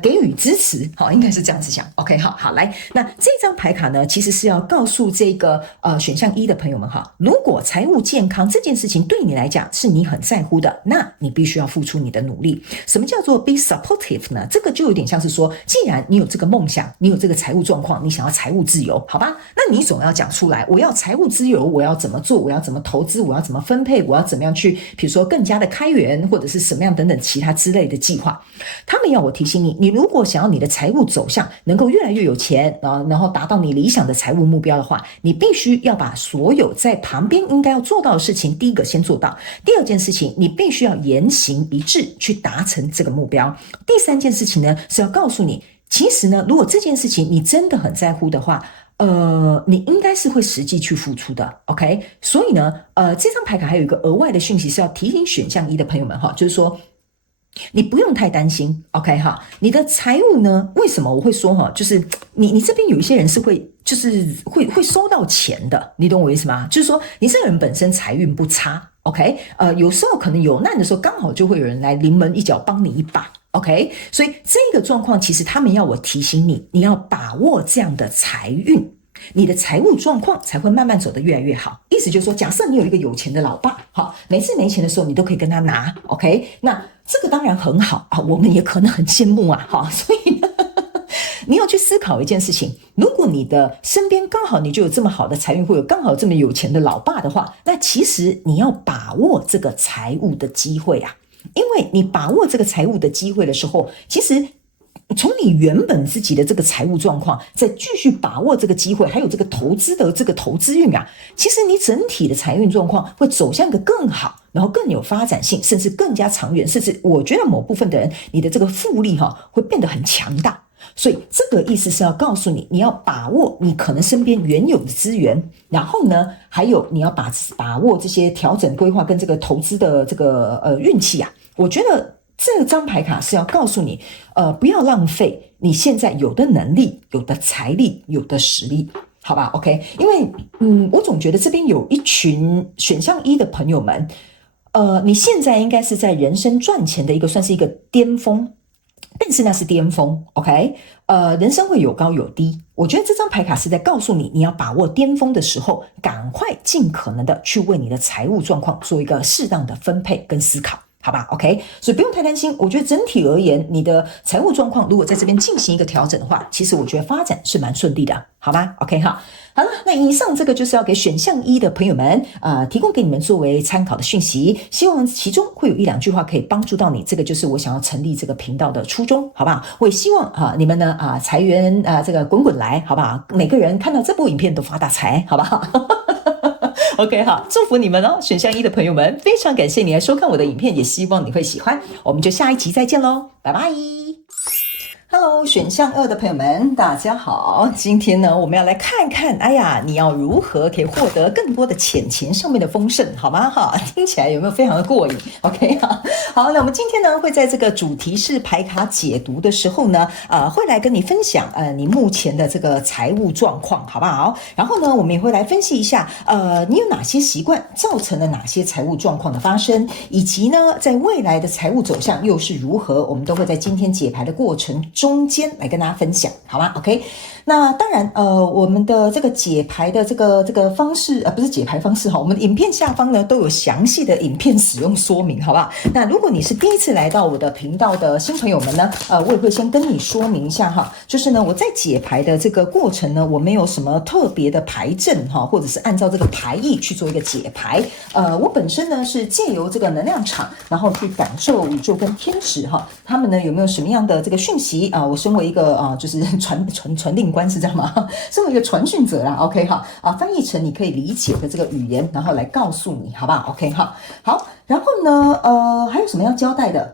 给予支持，应该是这样子讲。OK， 好，来，那这张牌卡呢，其实是要告诉这个选项一的朋友们如果财务健康这件事情对你来讲是你很在乎的，那你必须要付出你的努力。什么叫做 be supportive 呢？这个就有点像是说，既然你有这个梦想，你有这个财务状况，你想要财务自由，好吧？那你总要讲出来，我要财务自由，我要怎么做？我要怎么投资？我要怎么分配？我要怎么样去，比如说更加的开源，或者是什么样等等其他之类的计划。他们要我提醒你，你如果想要你的财务走向能够越来越有钱然后达到你理想的财务目标的话，你必须要把所有在旁边应该要做到的事情，第一个先做到，第二件事情你必须要言行一致去达成这个目标，第三件事情呢是要告诉你，其实呢如果这件事情你真的很在乎的话，你应该是会实际去付出的 ，OK？ 所以呢这张牌卡还有一个额外的讯息是要提醒选项一的朋友们就是说，你不用太担心 ，OK 你的财务呢？为什么我会说就是你这边有一些人是会会收到钱的，你懂我意思吗？就是说你这个人本身财运不差 ，OK？ 有时候可能有难的时候，刚好就会有人来临门一脚帮你一把 ，OK？ 所以这个状况其实他们要我提醒你，你要把握这样的财运。你的财务状况才会慢慢走得越来越好。意思就是说，假设你有一个有钱的老爸，好，每次没钱的时候你都可以跟他拿 ，OK？ 那这个当然很好啊，我们也可能很羡慕啊，哈，所以呢，你要去思考一件事情，如果你的身边刚好你就有这么好的财运，或者刚好这么有钱的老爸的话，那其实你要把握这个财务的机会啊，因为你把握这个财务的机会的时候，其实从你原本自己的这个财务状况，再继续把握这个机会，还有这个投资的这个投资运啊，其实你整体的财运状况会走向一个更好，然后更有发展性，甚至更加长远，甚至我觉得某部分的人，你的这个复利会变得很强大。所以这个意思是要告诉你，你要把握你可能身边原有的资源，然后呢，还有你要把握这些调整规划跟这个投资的这个运气啊。我觉得这张牌卡是要告诉你，不要浪费你现在有的能力、有的财力、有的实力，好吧 ？OK， 因为我总觉得这边有一群选项一的朋友们，你现在应该是在人生赚钱的算是一个巅峰，但是那是巅峰 ，OK？ 人生会有高有低，我觉得这张牌卡是在告诉你，你要把握巅峰的时候，赶快尽可能的去为你的财务状况做一个适当的分配跟思考。好吧 ，OK， 所以不用太担心。我觉得整体而言，你的财务状况如果在这边进行一个调整的话，其实我觉得发展是蛮顺利的，好吗 ？OK 哈，好了，那以上这个就是要给选项一的朋友们提供给你们作为参考的讯息，希望其中会有一两句话可以帮助到你。这个就是我想要成立这个频道的初衷，好不好？我也希望你们呢财源这个滚滚来，好不好？每个人看到这部影片都发大财，好不好？OK 好，祝福你们哦，选项一的朋友们，非常感谢你来收看我的影片，也希望你会喜欢，我们就下一集再见喽，拜拜。Hello， 选项二的朋友们，大家好。今天呢，我们要来看看，哎呀，你要如何可以获得更多的钱上面的丰盛，好吗？哈，听起来有没有非常的过瘾 ？OK 哈，好，那我们今天呢，会在这个主题式牌卡解读的时候呢，会来跟你分享你目前的这个财务状况，好不好？然后呢，我们也会来分析一下，你有哪些习惯造成了哪些财务状况的发生，以及呢，在未来的财务走向又是如何，我们都会在今天解牌的过程中间来跟大家分享，好吗 ？OK， 那当然，我们的这个解牌的这个方式，不是解牌方式哈，我们的影片下方呢都有详细的影片使用说明，好不好？那如果你是第一次来到我的频道的新朋友们呢，我也会先跟你说明一下哈，就是呢，我在解牌的这个过程呢，我没有什么特别的牌阵哈，或者是按照这个牌意去做一个解牌，我本身呢是借由这个能量场，然后去感受宇宙跟天使哈，他们呢有没有什么样的这个讯息啊？我身为一个就是传令官是这样吗？身为一个传讯者啦 ，OK 哈翻译成你可以理解的这个语言，然后来告诉你，好不好 ？OK 哈，好。然后呢，还有什么要交代的？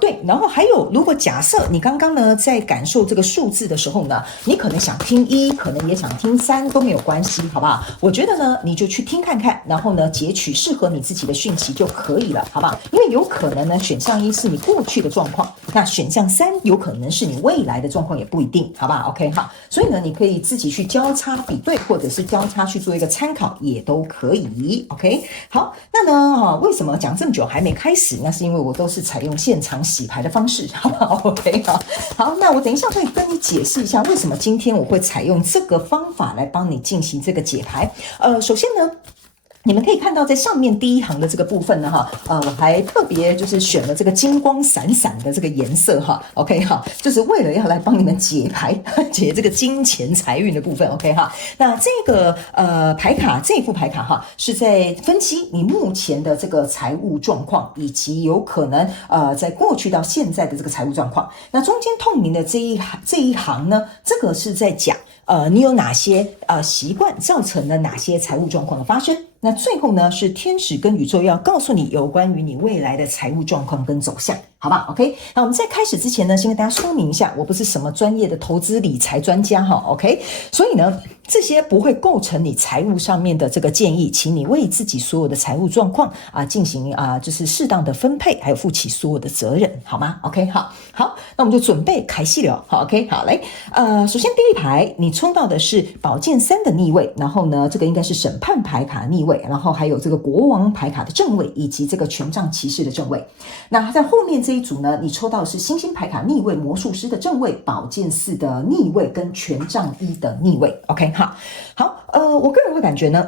对，然后还有，如果假设你刚刚呢在感受这个数字的时候呢，你可能想听1，可能也想听3，都没有关系，好不好？我觉得呢，你就去听看看，然后呢，截取适合你自己的讯息就可以了，好不好？因为有可能呢，选项1是你过去的状况，那选项3有可能是你未来的状况，也不一定，好不好 ？OK 哈，所以呢，你可以自己去交叉比对，或者是交叉去做一个参考，也都可以。OK， 好，那呢，为什么讲这么久还没开始？那是因为我都是采用现场洗牌的方式，好不好 ？OK 好，那我等一下会跟你解释一下为什么今天我会采用这个方法来帮你进行这个解牌。首先呢，你们可以看到在上面第一行的这个部分呢，我还特别就是选了这个金光闪闪的这个颜色哈 ，OK 哈，就是为了要来帮你们解牌，解这个金钱财运的部分 ，OK 哈。那这个牌卡这副牌卡哈，是在分析你目前的这个财务状况，以及有可能在过去到现在的这个财务状况。那中间透明的这一行呢，这个是在讲你有哪些习惯造成了哪些财务状况的发生。那最后呢，是天使跟宇宙要告诉你有关于你未来的财务状况跟走向，好吧 ？OK， 那我们在开始之前呢，先跟大家说明一下，我不是什么专业的投资理财专家哈 ，OK， 所以呢，这些不会构成你财务上面的这个建议，请你为自己所有的财务状况进行就是适当的分配，还有负起所有的责任，好吗 ？OK， 好，那我们就准备开戏了，好 ，OK， 好，来，首先第一排你抽到的是宝剑3的逆位，然后呢，这个应该是审判牌卡逆位。然后还有这个国王牌卡的正位，以及这个权杖骑士的正位。那在后面这一组呢，你抽到的是星星牌卡逆位、魔术师的正位、宝剑4的逆位跟权杖1的逆位。OK，好，我个人会感觉呢。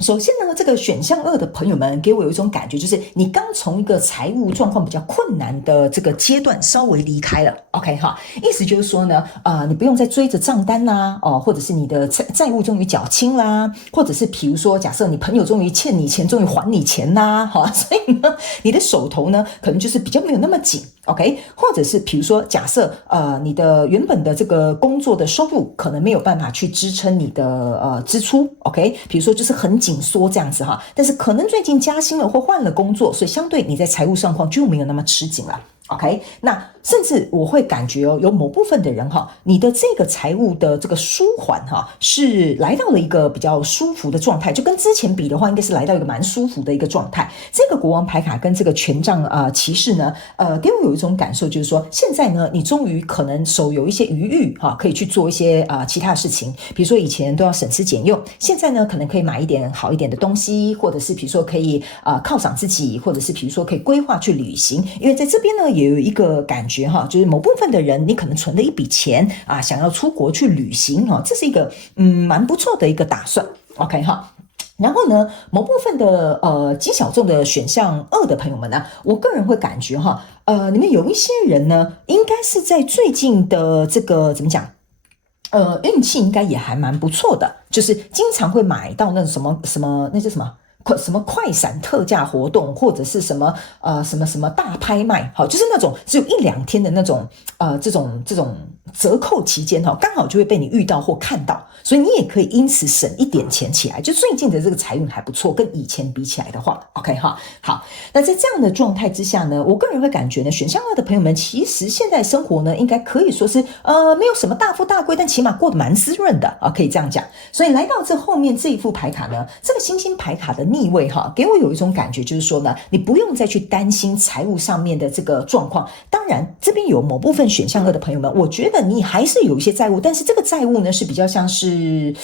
首先呢，这个选项2的朋友们给我有一种感觉，就是你刚从一个财务状况比较困难的这个阶段稍微离开了 ，OK 哈，意思就是说呢，你不用再追着账单啦，或者是你的债务终于缴清啦，或者是比如说假设你朋友终于欠你钱，终于还你钱啦，所以呢，你的手头呢可能就是比较没有那么紧。OK， 或者是比如说，假设你的原本的这个工作的收入可能没有办法去支撑你的支出 ，OK， 比如说就是很紧缩这样子哈，但是可能最近加薪了或换了工作，所以相对你在财务状况就没有那么吃紧了。OK， 那甚至我会感觉有某部分的人你的这个财务的这个舒缓是来到了一个比较舒服的状态，就跟之前比的话，应该是来到一个蛮舒服的一个状态。这个国王牌卡跟这个权杖骑士呢，给我有一种感受，就是说现在呢，你终于可能手有一些余裕可以去做一些其他的事情，比如说以前都要省吃俭用，现在呢可能可以买一点好一点的东西，或者是比如说可以犒赏自己，或者是比如说可以规划去旅行，因为在这边呢也有一个感觉就是某部分的人你可能存了一笔钱想要出国去旅行这是一个蛮不错的一个打算 OK 然后呢，某部分的极小众的选项2的朋友们呢，我个人会感觉你们有一些人呢，应该是在最近的这个怎么讲？运气应该也还蛮不错的，就是经常会买到那什么那是什么快闪特价活动，或者是什么大拍卖，就是那种只有1-2天的那种这种折扣期间刚好就会被你遇到或看到，所以你也可以因此省一点钱起来。就最近的这个财运还不错，跟以前比起来的话 ，OK 好，那在这样的状态之下呢，我个人会感觉呢，选项2的朋友们其实现在生活呢，应该可以说是没有什么大富大贵，但起码过得蛮滋润的可以这样讲。所以来到这后面这一副牌卡呢，这个星星牌卡的逆位给我有一种感觉，就是说呢，你不用再去担心财务上面的这个状况。当然，这边有某部分选项2的朋友们，我觉得你还是有一些债务，但是这个债务呢是比较像是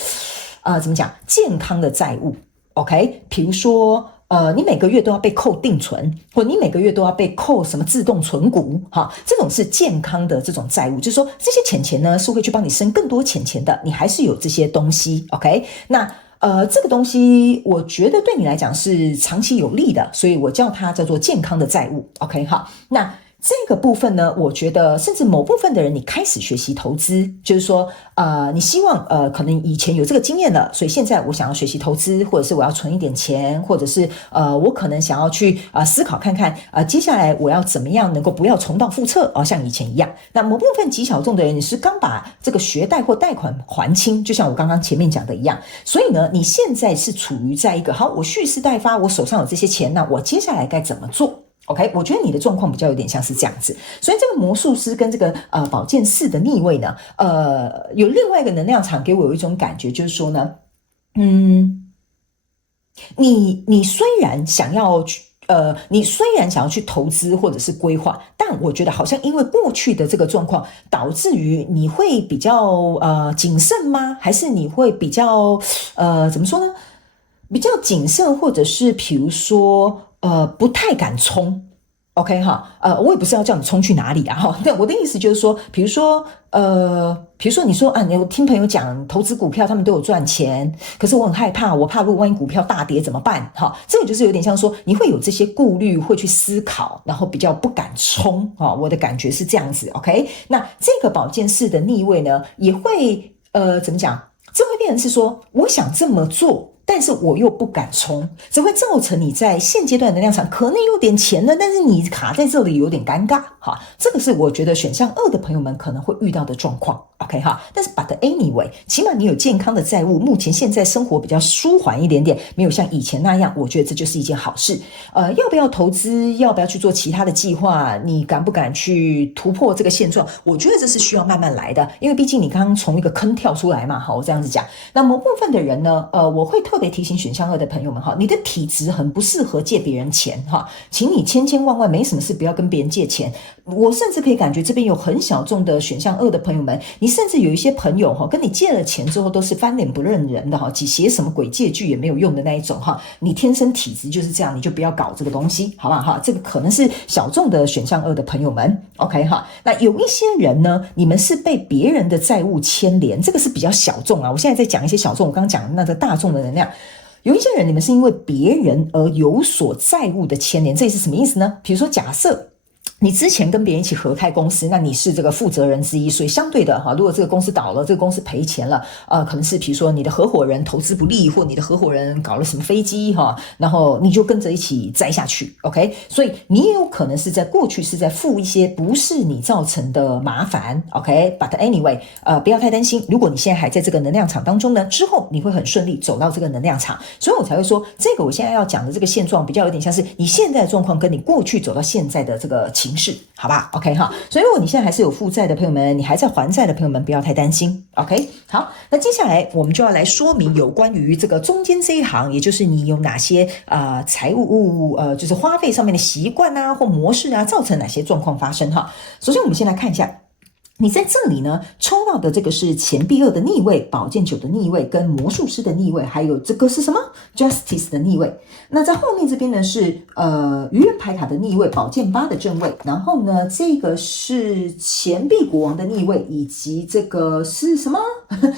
怎么讲，健康的债务 OK， 比如说你每个月都要被扣定存，或你每个月都要被扣什么自动存股这种是健康的这种债务，就是说这些钱呢是会去帮你生更多钱的，你还是有这些东西 OK， 那这个东西我觉得对你来讲是长期有利的，所以我叫它叫做健康的债务 OK 好，那这个部分呢，我觉得甚至某部分的人你开始学习投资，就是说你希望可能以前有这个经验了，所以现在我想要学习投资，或者是我要存一点钱，或者是我可能想要去思考看看接下来我要怎么样能够不要重蹈覆辙像以前一样。那某部分极小众的人你是刚把这个学贷或贷款还清，就像我刚刚前面讲的一样，所以呢你现在是处于在一个好，我蓄势待发，我手上有这些钱，那我接下来该怎么做OK， 我觉得你的状况比较有点像是这样子，所以这个魔术师跟这个宝剑4的逆位呢，有另外一个能量场给我有一种感觉，就是说呢，你虽然想要去投资或者是规划，但我觉得好像因为过去的这个状况，导致于你会比较谨慎吗？还是你会比较怎么说呢？比较谨慎，或者是比如说不太敢冲 OK 我也不是要叫你冲去哪里但我的意思就是说，比如说你说你听朋友讲投资股票他们都有赚钱，可是我很害怕，我怕如果万一股票大跌怎么办这个就是有点像说你会有这些顾虑，会去思考，然后比较不敢冲我的感觉是这样子 OK， 那这个宝剑4的逆位呢也会怎么讲，这会变成是说我想这么做，但是我又不敢冲，这会造成你在现阶段的能量场可能有点钱了，但是你卡在这里有点尴尬这个是我觉得选项2的朋友们可能会遇到的状况 OK 但是 but anyway 起码你有健康的债务，目前现在生活比较舒缓一点点，没有像以前那样，我觉得这就是一件好事要不要投资，要不要去做其他的计划，你敢不敢去突破这个现状，我觉得这是需要慢慢来的，因为毕竟你刚刚从一个坑跳出来嘛我这样子讲。那某部分的人呢我会特别提醒选项2的朋友们哈，你的体质很不适合借别人钱哈，请你千万没什么事不要跟别人借钱。我甚至可以感觉这边有很小众的选项2的朋友们，你甚至有一些朋友哈，跟你借了钱之后都是翻脸不认人的哈，写什么鬼借据也没有用的那一种哈，你天生体质就是这样，你就不要搞这个东西，好不好哈？这个可能是小众的选项2的朋友们 ，OK 哈。那有一些人呢，你们是被别人的债务牵连，这个是比较小众啊。我现在在讲一些小众，我刚刚讲的那个大众的能量。有一些人，你们是因为别人而有所债务的牵连，这是什么意思呢？比如说，假设你之前跟别人一起合开公司，那你是这个负责人之一，所以相对的哈，如果这个公司倒了，这个公司赔钱了，可能是比如说你的合伙人投资不利，或你的合伙人搞了什么飞机哈，然后你就跟着一起栽下去 ，OK？ 所以你也有可能是在过去是在负一些不是你造成的麻烦 ，OK？But anyway， 不要太担心，如果你现在还在这个能量场当中呢，之后你会很顺利走到这个能量场，所以我才会说，这个我现在要讲的这个现状比较有点像是你现在的状况跟你过去走到现在的这个情势，好吧 ？OK 哈，所以如果你现在还是有负债的朋友们，你还在还债的朋友们，不要太担心 ，OK？ 好，那接下来我们就要来说明有关于这个中间这一行，也就是你有哪些财务就是花费上面的习惯啊或模式啊，造成哪些状况发生哈。首先我们先来看一下。你在这里呢，抽到的这个是钱币2的逆位、宝剑9的逆位、跟魔术师的逆位，还有这个是什么 ？Justice 的逆位。那在后面这边呢是愚人牌卡的逆位、宝剑8的正位，然后呢这个是钱币国王的逆位，以及这个是什么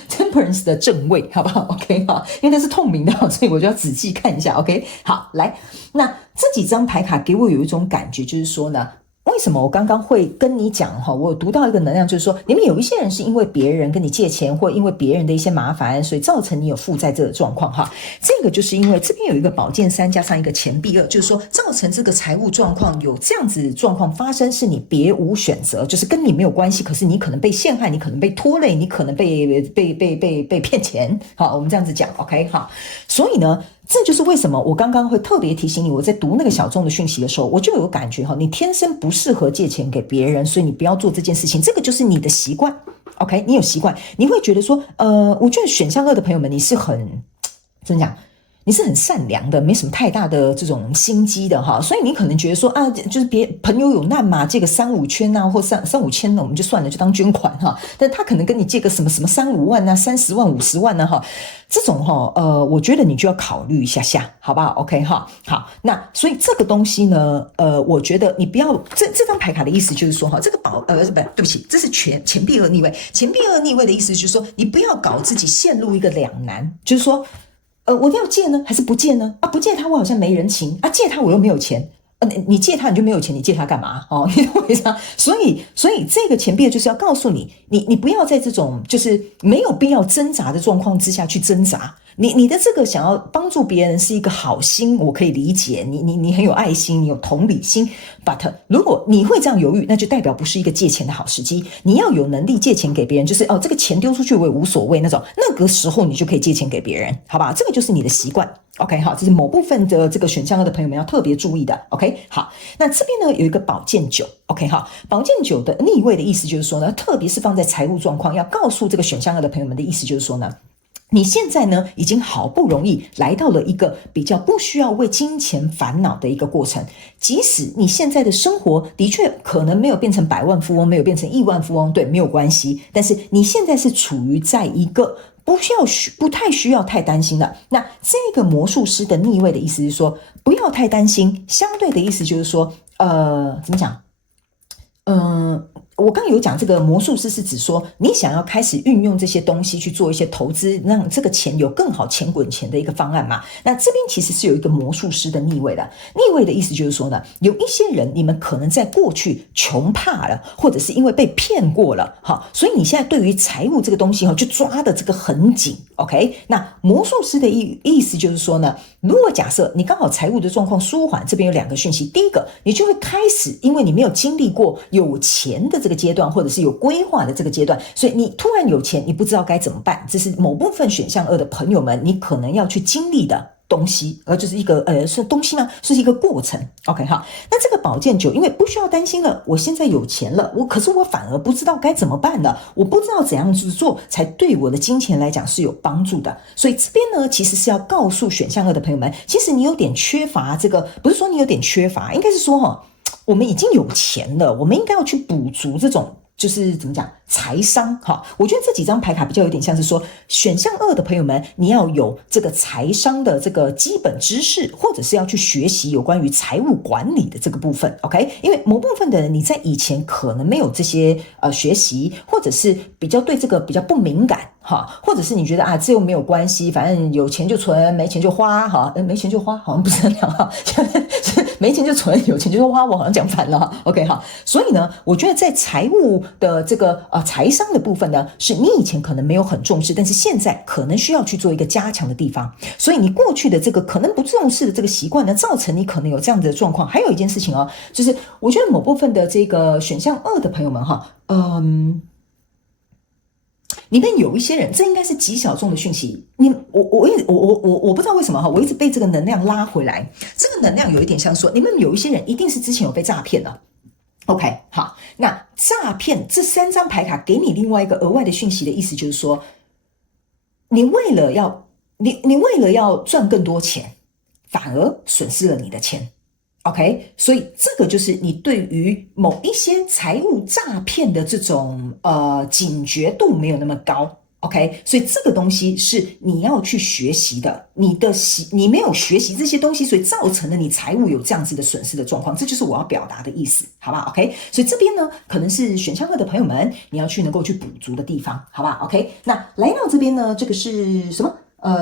Temperance 的正位，好不好 ？OK 哈，因为它是透明的，所以我就要仔细看一下。OK， 好，来，那这几张牌卡给我有一种感觉，就是说呢。为什么我刚刚会跟你讲哈？我有读到一个能量，就是说，你们有一些人是因为别人跟你借钱，或因为别人的一些麻烦，所以造成你有负债这个状况哈。这个就是因为这边有一个宝剑3加上一个钱币2，就是说造成这个财务状况有这样子状况发生，是你别无选择，就是跟你没有关系，可是你可能被陷害，你可能被拖累，你可能被骗钱。好，我们这样子讲 ，OK 哈。所以呢。这就是为什么我刚刚会特别提醒你，我在读那个小众的讯息的时候，我就有感觉哈，你天生不适合借钱给别人，所以你不要做这件事情，这个就是你的习惯 ，OK？ 你有习惯，你会觉得说，我觉得选项2的朋友们，你是很怎么讲？你是很善良的，没什么太大的这种心机的哈，所以你可能觉得说啊，就是朋友有难嘛，借个3-5千啊，或3-5千呢，我们就算了，就当捐款哈。但他可能跟你借个什么3-5万啊、30万、50万啊哈，这种哈，我觉得你就要考虑一下下，好不好 ？OK 哈，好，那所以这个东西呢，我觉得你不要这张牌卡的意思就是说哈，这个对不起，这是钱币2逆位，钱币2逆位的意思就是说，你不要搞自己陷入一个两难，就是说。我要借呢，还是不借呢？不借他我好像没人情啊，借他我又没有钱。你借他你就没有钱，你借他干嘛？哦，你懂我意思吗？所以这个钱币就是要告诉你，你不要在这种就是没有必要挣扎的状况之下去挣扎。你的这个想要帮助别人是一个好心，我可以理解，你很有爱心，你有同理心。But 如果你会这样犹豫，那就代表不是一个借钱的好时机。你要有能力借钱给别人，就是这个钱丢出去我也无所谓那种，那个时候你就可以借钱给别人，好吧？这个就是你的习惯。OK， 好，这是某部分的这个选项2的朋友们要特别注意的。OK， 好，那这边呢有一个宝剑9。OK， 好，宝剑9的逆位的意思就是说呢，特别是放在财务状况，要告诉这个选项2的朋友们的意思就是说呢。你现在呢，已经好不容易来到了一个比较不需要为金钱烦恼的一个过程。即使你现在的生活的确可能没有变成百万富翁，没有变成亿万富翁，对，没有关系。但是你现在是处于在一个不太需要太担心的。那这个魔术师的逆位的意思是说，不要太担心。相对的意思就是说，怎么讲？我刚有讲这个魔术师是指说你想要开始运用这些东西去做一些投资，让这个钱有更好钱滚钱的一个方案嘛。那这边其实是有一个魔术师的逆位的，逆位的意思就是说呢，有一些人你们可能在过去穷怕了，或者是因为被骗过了，所以你现在对于财务这个东西就抓的这个很紧。OK， 那魔术师的意思就是说呢，如果假设你刚好财务的状况舒缓，这边有2个讯息。第一个，你就会开始，因为你没有经历过有钱的这个阶段，或者是有规划的这个阶段，所以你突然有钱，你不知道该怎么办，这是某部分选项2的朋友们你可能要去经历的东东西，而就是一个是东西吗？是一个过程。OK 哈，那这个宝剑9，因为不需要担心了，我现在有钱了，可是我反而不知道该怎么办了，我不知道怎样子做才对我的金钱来讲是有帮助的。所以这边呢，其实是要告诉选项2的朋友们，其实你有点缺乏这个，不是说你有点缺乏，应该是说我们已经有钱了，我们应该要去补足这种。就是怎么讲财商哈，我觉得这几张牌卡比较有点像是说，选项2的朋友们，你要有这个财商的这个基本知识，或者是要去学习有关于财务管理的这个部分 ，OK？ 因为某部分的人你在以前可能没有这些学习，或者是比较对这个比较不敏感哈，或者是你觉得这又没有关系，反正有钱就存，没钱就花哈，没钱就花好像不是那样哈，没钱就存，有钱就花，我好像讲反了 ，OK 哈，所以呢，我觉得在财务的这个财商的部分呢，是你以前可能没有很重视，但是现在可能需要去做一个加强的地方。所以你过去的这个可能不重视的这个习惯呢，造成你可能有这样子的状况。还有一件事情就是我觉得某部分的这个选项2的朋友们里面有一些人，这应该是极小众的讯息。我不知道为什么我一直被这个能量拉回来。这个能量有一点像说，你们有一些人一定是之前有被诈骗的。OK， 好，那诈骗这3张牌卡给你另外一个额外的讯息的意思就是说，你为了要赚更多钱，反而损失了你的钱。OK， 所以这个就是你对于某一些财务诈骗的这种警觉度没有那么高。OK， 所以这个东西是你要去学习的，你没有学习这些东西，所以造成了你财务有这样子的损失的状况，这就是我要表达的意思，好吧 ？OK， 所以这边呢，可能是选项2的朋友们，你要去能够去补足的地方，好吧 ？OK， 那来到这边呢，这个是什么？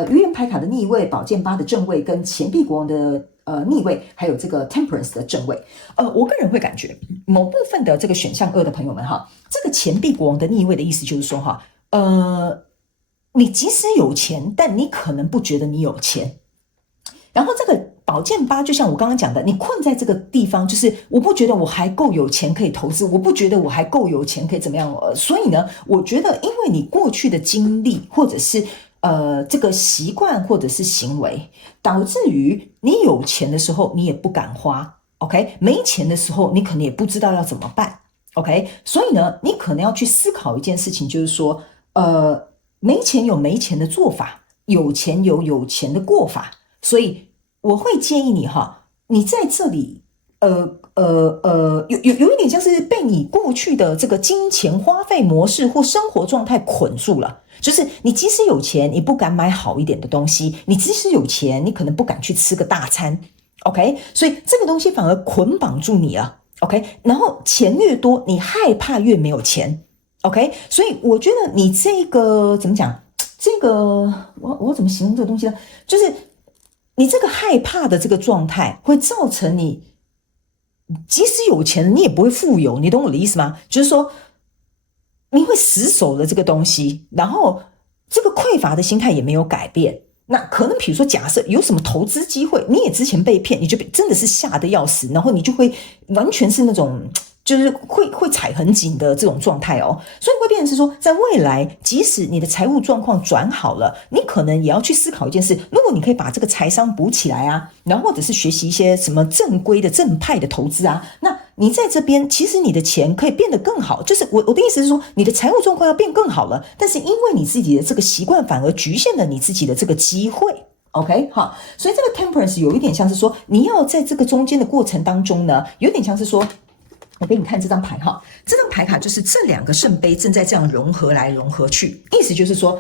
愚人牌卡的逆位，宝剑8的正位，跟钱币国王的逆位，还有这个 Temperance 的正位。我个人会感觉某部分的这个选项2的朋友们这个钱币国王的逆位的意思就是说你即使有钱，但你可能不觉得你有钱。然后这个宝剑8就像我刚刚讲的，你困在这个地方，就是我不觉得我还够有钱可以投资，我不觉得我还够有钱可以怎么样。所以呢，我觉得因为你过去的经历，或者是这个习惯或者是行为，导致于你有钱的时候你也不敢花 ，OK？ 没钱的时候你可能也不知道要怎么办 ，OK？ 所以呢，你可能要去思考一件事情，就是说，没钱有没钱的做法，有钱有有钱的过法，所以我会建议你你在这里有一点像是被你过去的这个金钱花费模式或生活状态捆住了。就是你即使有钱，你不敢买好一点的东西；你即使有钱，你可能不敢去吃个大餐。OK， 所以这个东西反而捆绑住你了。OK， 然后钱越多，你害怕越没有钱。OK， 所以我觉得你这个怎么讲？这个我怎么形容这个东西呢？就是你这个害怕的这个状态，会造成你即使有钱，你也不会富有。你懂我的意思吗？就是说，你会死守了这个东西，然后这个匮乏的心态也没有改变。那可能比如说假设有什么投资机会，你也之前被骗，你就真的是吓得要死，然后你就会完全是那种就是会踩很紧的这种状态所以会变成是说，在未来即使你的财务状况转好了，你可能也要去思考一件事，如果你可以把这个财商补起来然后或者是学习一些什么正规的正派的投资那你在这边其实你的钱可以变得更好，就是我的意思是说，你的财务状况要变更好了，但是因为你自己的这个习惯反而局限了你自己的这个机会。OK， 好，所以这个 Temperance 有一点像是说，你要在这个中间的过程当中呢，有点像是说，我给你看这张牌这张牌卡就是这2个圣杯正在这样融合来融合去，意思就是说，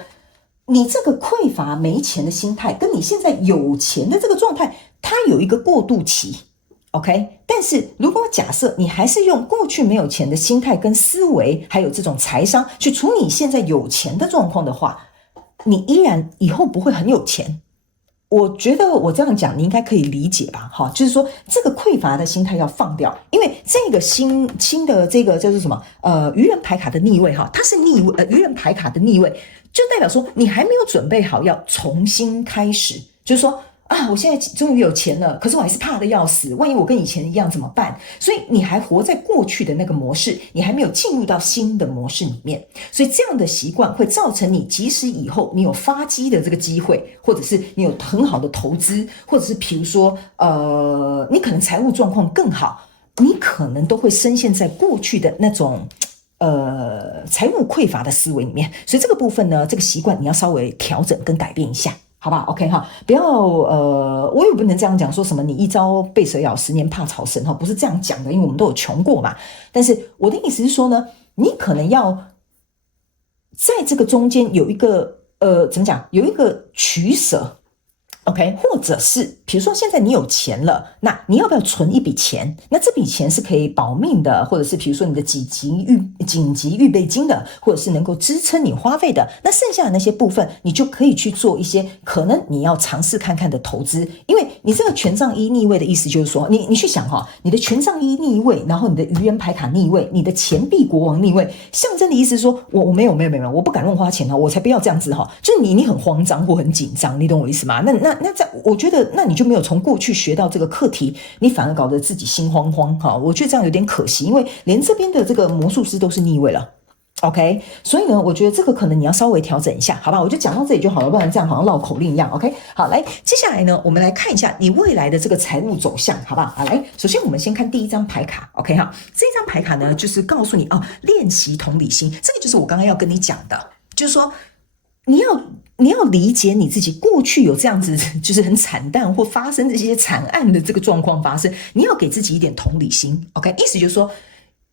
你这个匮乏没钱的心态，跟你现在有钱的这个状态，它有一个过渡期。OK， 但是如果假设你还是用过去没有钱的心态跟思维，还有这种财商去处理现在有钱的状况的话，你依然以后不会很有钱。我觉得我这样讲你应该可以理解吧，就是说这个匮乏的心态要放掉，因为这个新的这个叫做什么愚人牌卡的逆位它是愚人牌卡的逆位，就代表说你还没有准备好要重新开始，就是说啊，我现在终于有钱了，可是我还是怕的要死，万一我跟以前一样怎么办？所以你还活在过去的那个模式，你还没有进入到新的模式里面，所以这样的习惯会造成你即使以后你有发迹的这个机会，或者是你有很好的投资，或者是比如说你可能财务状况更好，你可能都会深陷在过去的那种财务匮乏的思维里面，所以这个部分呢，这个习惯你要稍微调整跟改变一下。好吧 ，OK 哈，不要我也不能这样讲，说什么你一朝被蛇咬，10年怕草绳哈，不是这样讲的，因为我们都有穷过嘛。但是我的意思是说呢，你可能要在这个中间有一个怎么讲，有一个取舍。OK， 或者是比如说现在你有钱了，那你要不要存一笔钱？那这笔钱是可以保命的，或者是比如说你的紧急预备金的，或者是能够支撑你花费的。那剩下的那些部分，你就可以去做一些可能你要尝试看看的投资。因为你这个权杖一逆位的意思就是说，你去想哈，你的权杖一逆位，然后你的愚人牌卡逆位，你的钱币国王逆位，象征的意思是说我没有，我不敢乱花钱哈，我才不要这样子哈。就是你很慌张或很紧张，你懂我意思吗？那这我觉得，那你就没有从过去学到这个课题，你反而搞得自己心慌慌哈。我觉得这样有点可惜，因为连这边的这个魔术师都是逆位了。OK， 所以呢，我觉得这个可能你要稍微调整一下，好吧？我就讲到这里就好了，不然这样好像绕口令一样。OK， 好，来，接下来呢，我们来看一下你未来的这个财务走向，好不好？好，来，首先我们先看第一张牌卡 ，OK 哈，这张牌卡呢，就是告诉你哦，练习同理心，这个就是我刚刚要跟你讲的，就是说你要理解你自己过去有这样子就是很惨淡或发生这些惨案的这个状况发生，你要给自己一点同理心 OK， 意思就是说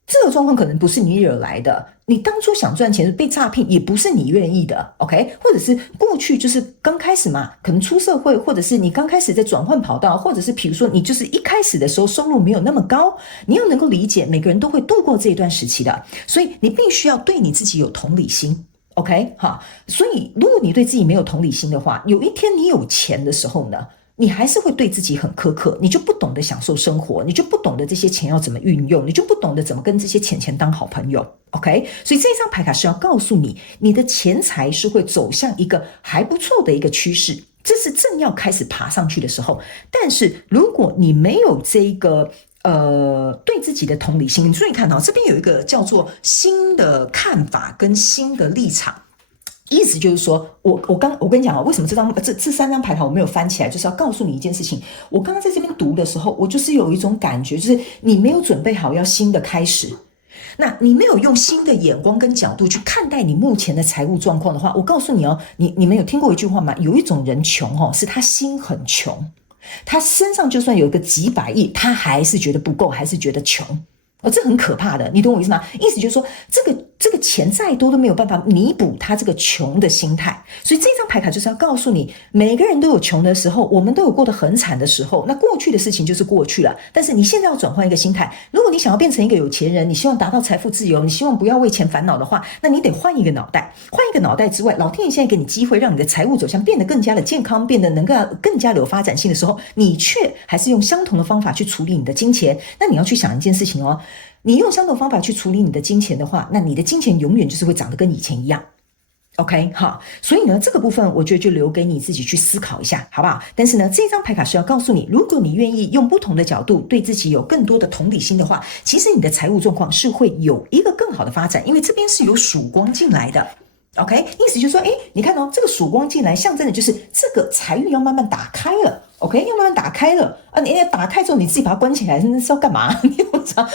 这个状况可能不是你惹来的，你当初想赚钱被诈骗也不是你愿意的 OK， 或者是过去就是刚开始嘛，可能出社会，或者是你刚开始在转换跑道，或者是比如说你就是一开始的时候收入没有那么高，你要能够理解每个人都会度过这一段时期的，所以你必须要对你自己有同理心OK， 好，所以如果你对自己没有同理心的话，有一天你有钱的时候呢，你还是会对自己很苛刻，你就不懂得享受生活，你就不懂得这些钱要怎么运用，你就不懂得怎么跟这些钱当好朋友 OK， 所以这张牌卡是要告诉你，你的钱财是会走向一个还不错的一个趋势，这是正要开始爬上去的时候，但是如果你没有这个对自己的同理心，你注意看到这边有一个叫做新的看法跟新的立场，意思就是说，我跟你讲为什么这3张牌卡我没有翻起来，就是要告诉你一件事情。我刚刚在这边读的时候，我就是有一种感觉，就是你没有准备好要新的开始。那你没有用新的眼光跟角度去看待你目前的财务状况的话，我告诉你哦，你们有听过一句话吗？有一种人穷是他心很穷。他身上就算有一个几百亿，他还是觉得不够，还是觉得穷。这很可怕的，你懂我意思吗？意思就是说，这个钱再多都没有办法弥补他这个穷的心态。所以这张牌卡就是要告诉你，每个人都有穷的时候，我们都有过得很惨的时候。那过去的事情就是过去了，但是你现在要转换一个心态。如果你想要变成一个有钱人，你希望达到财富自由，你希望不要为钱烦恼的话，那你得换一个脑袋。换一个脑袋之外，老天爷现在给你机会，让你的财务走向变得更加的健康，变得能够更加的有发展性的时候，你却还是用相同的方法去处理你的金钱。那你要去想一件事情哦。你用相同方法去处理你的金钱的话，那你的金钱永远就是会长得跟以前一样 OK 好，所以呢这个部分我觉得就留给你自己去思考一下好不好？但是呢这张牌卡是要告诉你，如果你愿意用不同的角度对自己有更多的同理心的话，其实你的财务状况是会有一个更好的发展，因为这边是有曙光进来的OK， 意思就是说你看这个曙光进来象征的就是这个财运要慢慢打开了OK， 要慢慢打开了你打开之后你自己把它关起来，那是要干嘛？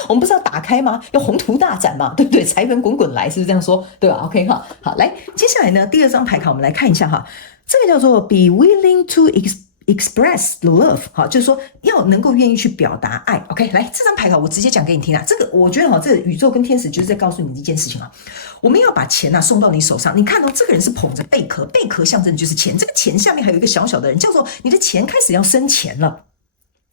我们不是要打开吗？要宏图大展嘛，对不对？财源滚滚来，是不是这样说？对吧 ？OK 哈，好，来，接下来呢，第二张牌卡我们来看一下哈，这个叫做 Be willing to express the love， 好，就是说要能够愿意去表达爱。OK， 来，这张牌卡我直接讲给你听这个我觉得这个宇宙跟天使就是在告诉你一件事情我们要把钱送到你手上。你看这个人是捧着贝壳，贝壳象征的就是钱，这个钱下面还有一个小小的人，叫做你的钱开始要生钱了。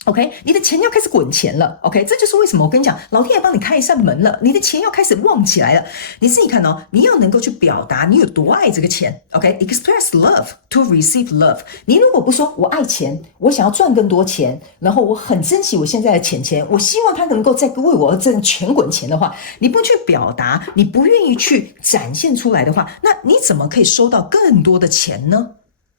OK， 你的钱要开始滚钱了 OK， 这就是为什么我跟你讲，老天爷帮你开一扇门了，你的钱要开始旺起来了。你自己看你要能够去表达你有多爱这个钱 OK， express love to receive love。 你如果不说我爱钱，我想要赚更多钱，然后我很珍惜我现在的钱，我希望他能够再为我挣全滚钱的话，你不去表达，你不愿意去展现出来的话，那你怎么可以收到更多的钱呢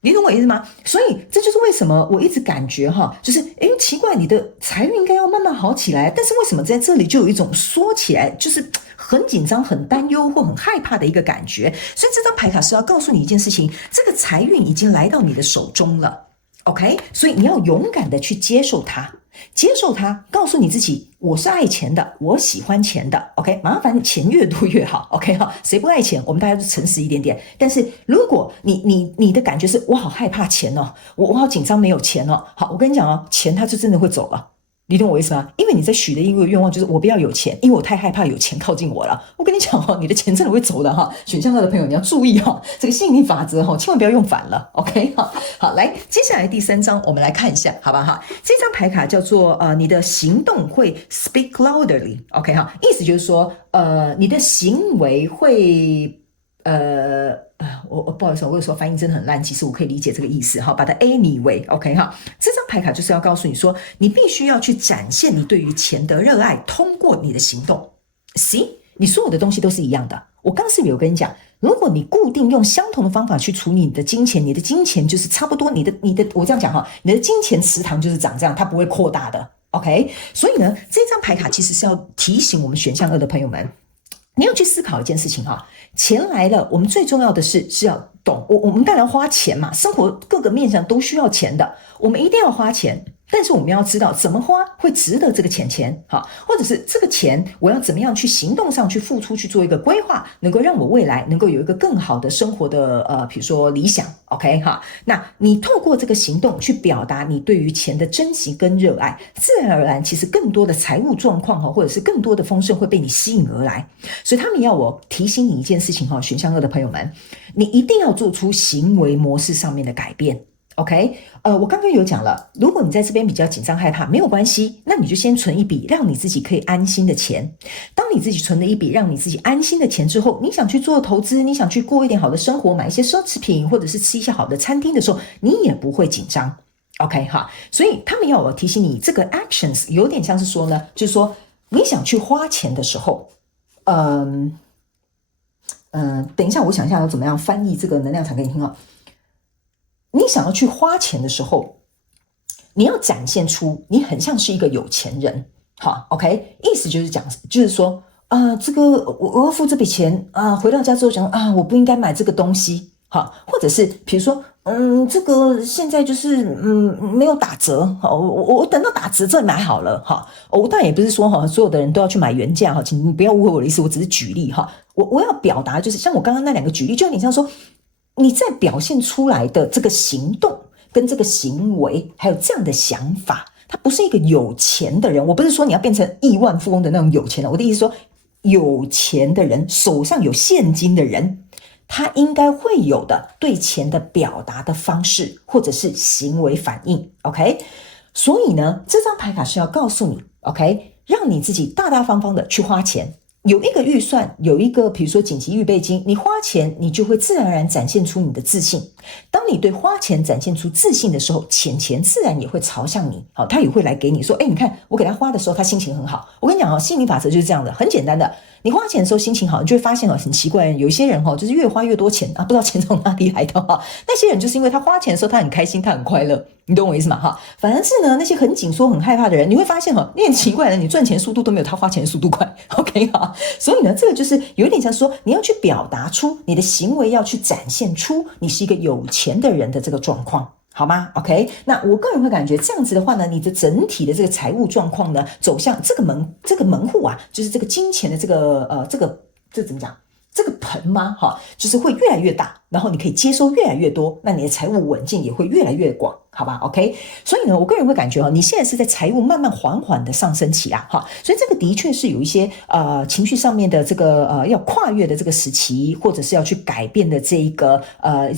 你懂我意思吗？所以这就是为什么我一直感觉就是奇怪，你的财运应该要慢慢好起来，但是为什么在这里就有一种说起来就是很紧张、很担忧或很害怕的一个感觉？所以这张牌卡是要告诉你一件事情，这个财运已经来到你的手中了。OK， 所以你要勇敢的去接受它，告诉你自己，我是爱钱的，我喜欢钱的。OK， 麻烦钱越多越好。OK 谁不爱钱？我们大家都诚实一点点。但是如果你的感觉是我好害怕钱哦，我好紧张没有钱哦，好，我跟你讲哦，钱它就真的会走了。你懂我意思吗？因为你在许的一个愿望就是我不要有钱，因为我太害怕有钱靠近我了。我跟你讲你的钱真的会走的选项2的朋友你要注意这个吸引力法则千万不要用反了。OK 好，来，接下来第3张我们来看一下，好不好？这张牌卡叫做你的行动会 speak louderly。 OK 意思就是说你的行为会我不好意思，我有时候翻译真的很烂，其实我可以理解这个意思把它 anyway OK 这张牌卡就是要告诉你说，你必须要去展现你对于钱的热爱，通过你的行动。See， 你所有的东西都是一样的。我刚是有跟你讲，如果你固定用相同的方法去处理你的金钱，你的金钱就是差不多你的我这样讲你的金钱池塘就是长这样，它不会扩大的。OK， 所以呢，这张牌卡其实是要提醒我们选项2的朋友们，你要去思考一件事情钱来了，我们最重要的是要懂，我们当然要花钱嘛，生活各个面向都需要钱的，我们一定要花钱，但是我们要知道怎么花会值得这个钱或者是这个钱我要怎么样去行动上去付出，去做一个规划，能够让我未来能够有一个更好的生活的比如说理想。 OK 那你透过这个行动去表达你对于钱的珍惜跟热爱，自然而然其实更多的财务状况或者是更多的丰盛会被你吸引而来。所以他们要我提醒你一件事情选项2的朋友们，你一定要做出行为模式上面的改变。OK， 我刚刚有讲了，如果你在这边比较紧张害怕，没有关系，那你就先存一笔让你自己可以安心的钱。当你自己存了一笔让你自己安心的钱之后，你想去做投资，你想去过一点好的生活，买一些奢侈品，或者是吃一些好的餐厅的时候，你也不会紧张。OK 所以他们要我提醒你，这个 actions 有点像是说呢，就是说你想去花钱的时候，等一下我想一下要怎么样翻译这个能量场给你听你想要去花钱的时候，你要展现出你很像是一个有钱人。OK， 意思就是说这个我要付这笔钱回到家之后想我不应该买这个东西或者是比如说这个现在就是没有打折我等到打折再买好了我当然也不是说所有的人都要去买原价请你不要误会我的意思，我只是举例我要表达就是像我刚刚那2个举例，就有点像说你在表现出来的这个行动跟这个行为还有这样的想法，他不是一个有钱的人。我不是说你要变成亿万富翁的那种有钱人，我的意思说有钱的人，手上有现金的人，他应该会有的对钱的表达的方式或者是行为反应。 OK， 所以呢这张牌卡是要告诉你 OK， 让你自己大大方方的去花钱，有一个预算，有一个比如说紧急预备金，你花钱你就会自然而然展现出你的自信。当你对花钱展现出自信的时候，钱自然也会朝向你他也会来给你说你看我给他花的时候他心情很好。我跟你讲吸引力法则就是这样的，很简单的，你花钱的时候心情好，你就会发现很奇怪，有一些人就是越花越多钱不知道钱从哪里来的那些人就是因为他花钱的时候他很开心，他很快乐，你懂我意思吗反而是呢那些很紧缩很害怕的人，你会发现你很奇怪的，你赚钱速度都没有他花钱的速度快。 OK 所以呢这个就是有点像说你要去表达出你的行为，要去展现出你是一个有钱的人的这个状况，好吗 OK， 那我个人会感觉这样子的话呢，你的整体的这个财务状况呢走向这个门户就是这个金钱的这个这怎么讲，这个盆吗就是会越来越大，然后你可以接收越来越多，那你的财务稳健也会越来越广，好吧 OK。 所以呢我个人会感觉你现在是在财务慢慢缓缓的上升期所以这个的确是有一些情绪上面的这个要跨越的这个时期，或者是要去改变的这一个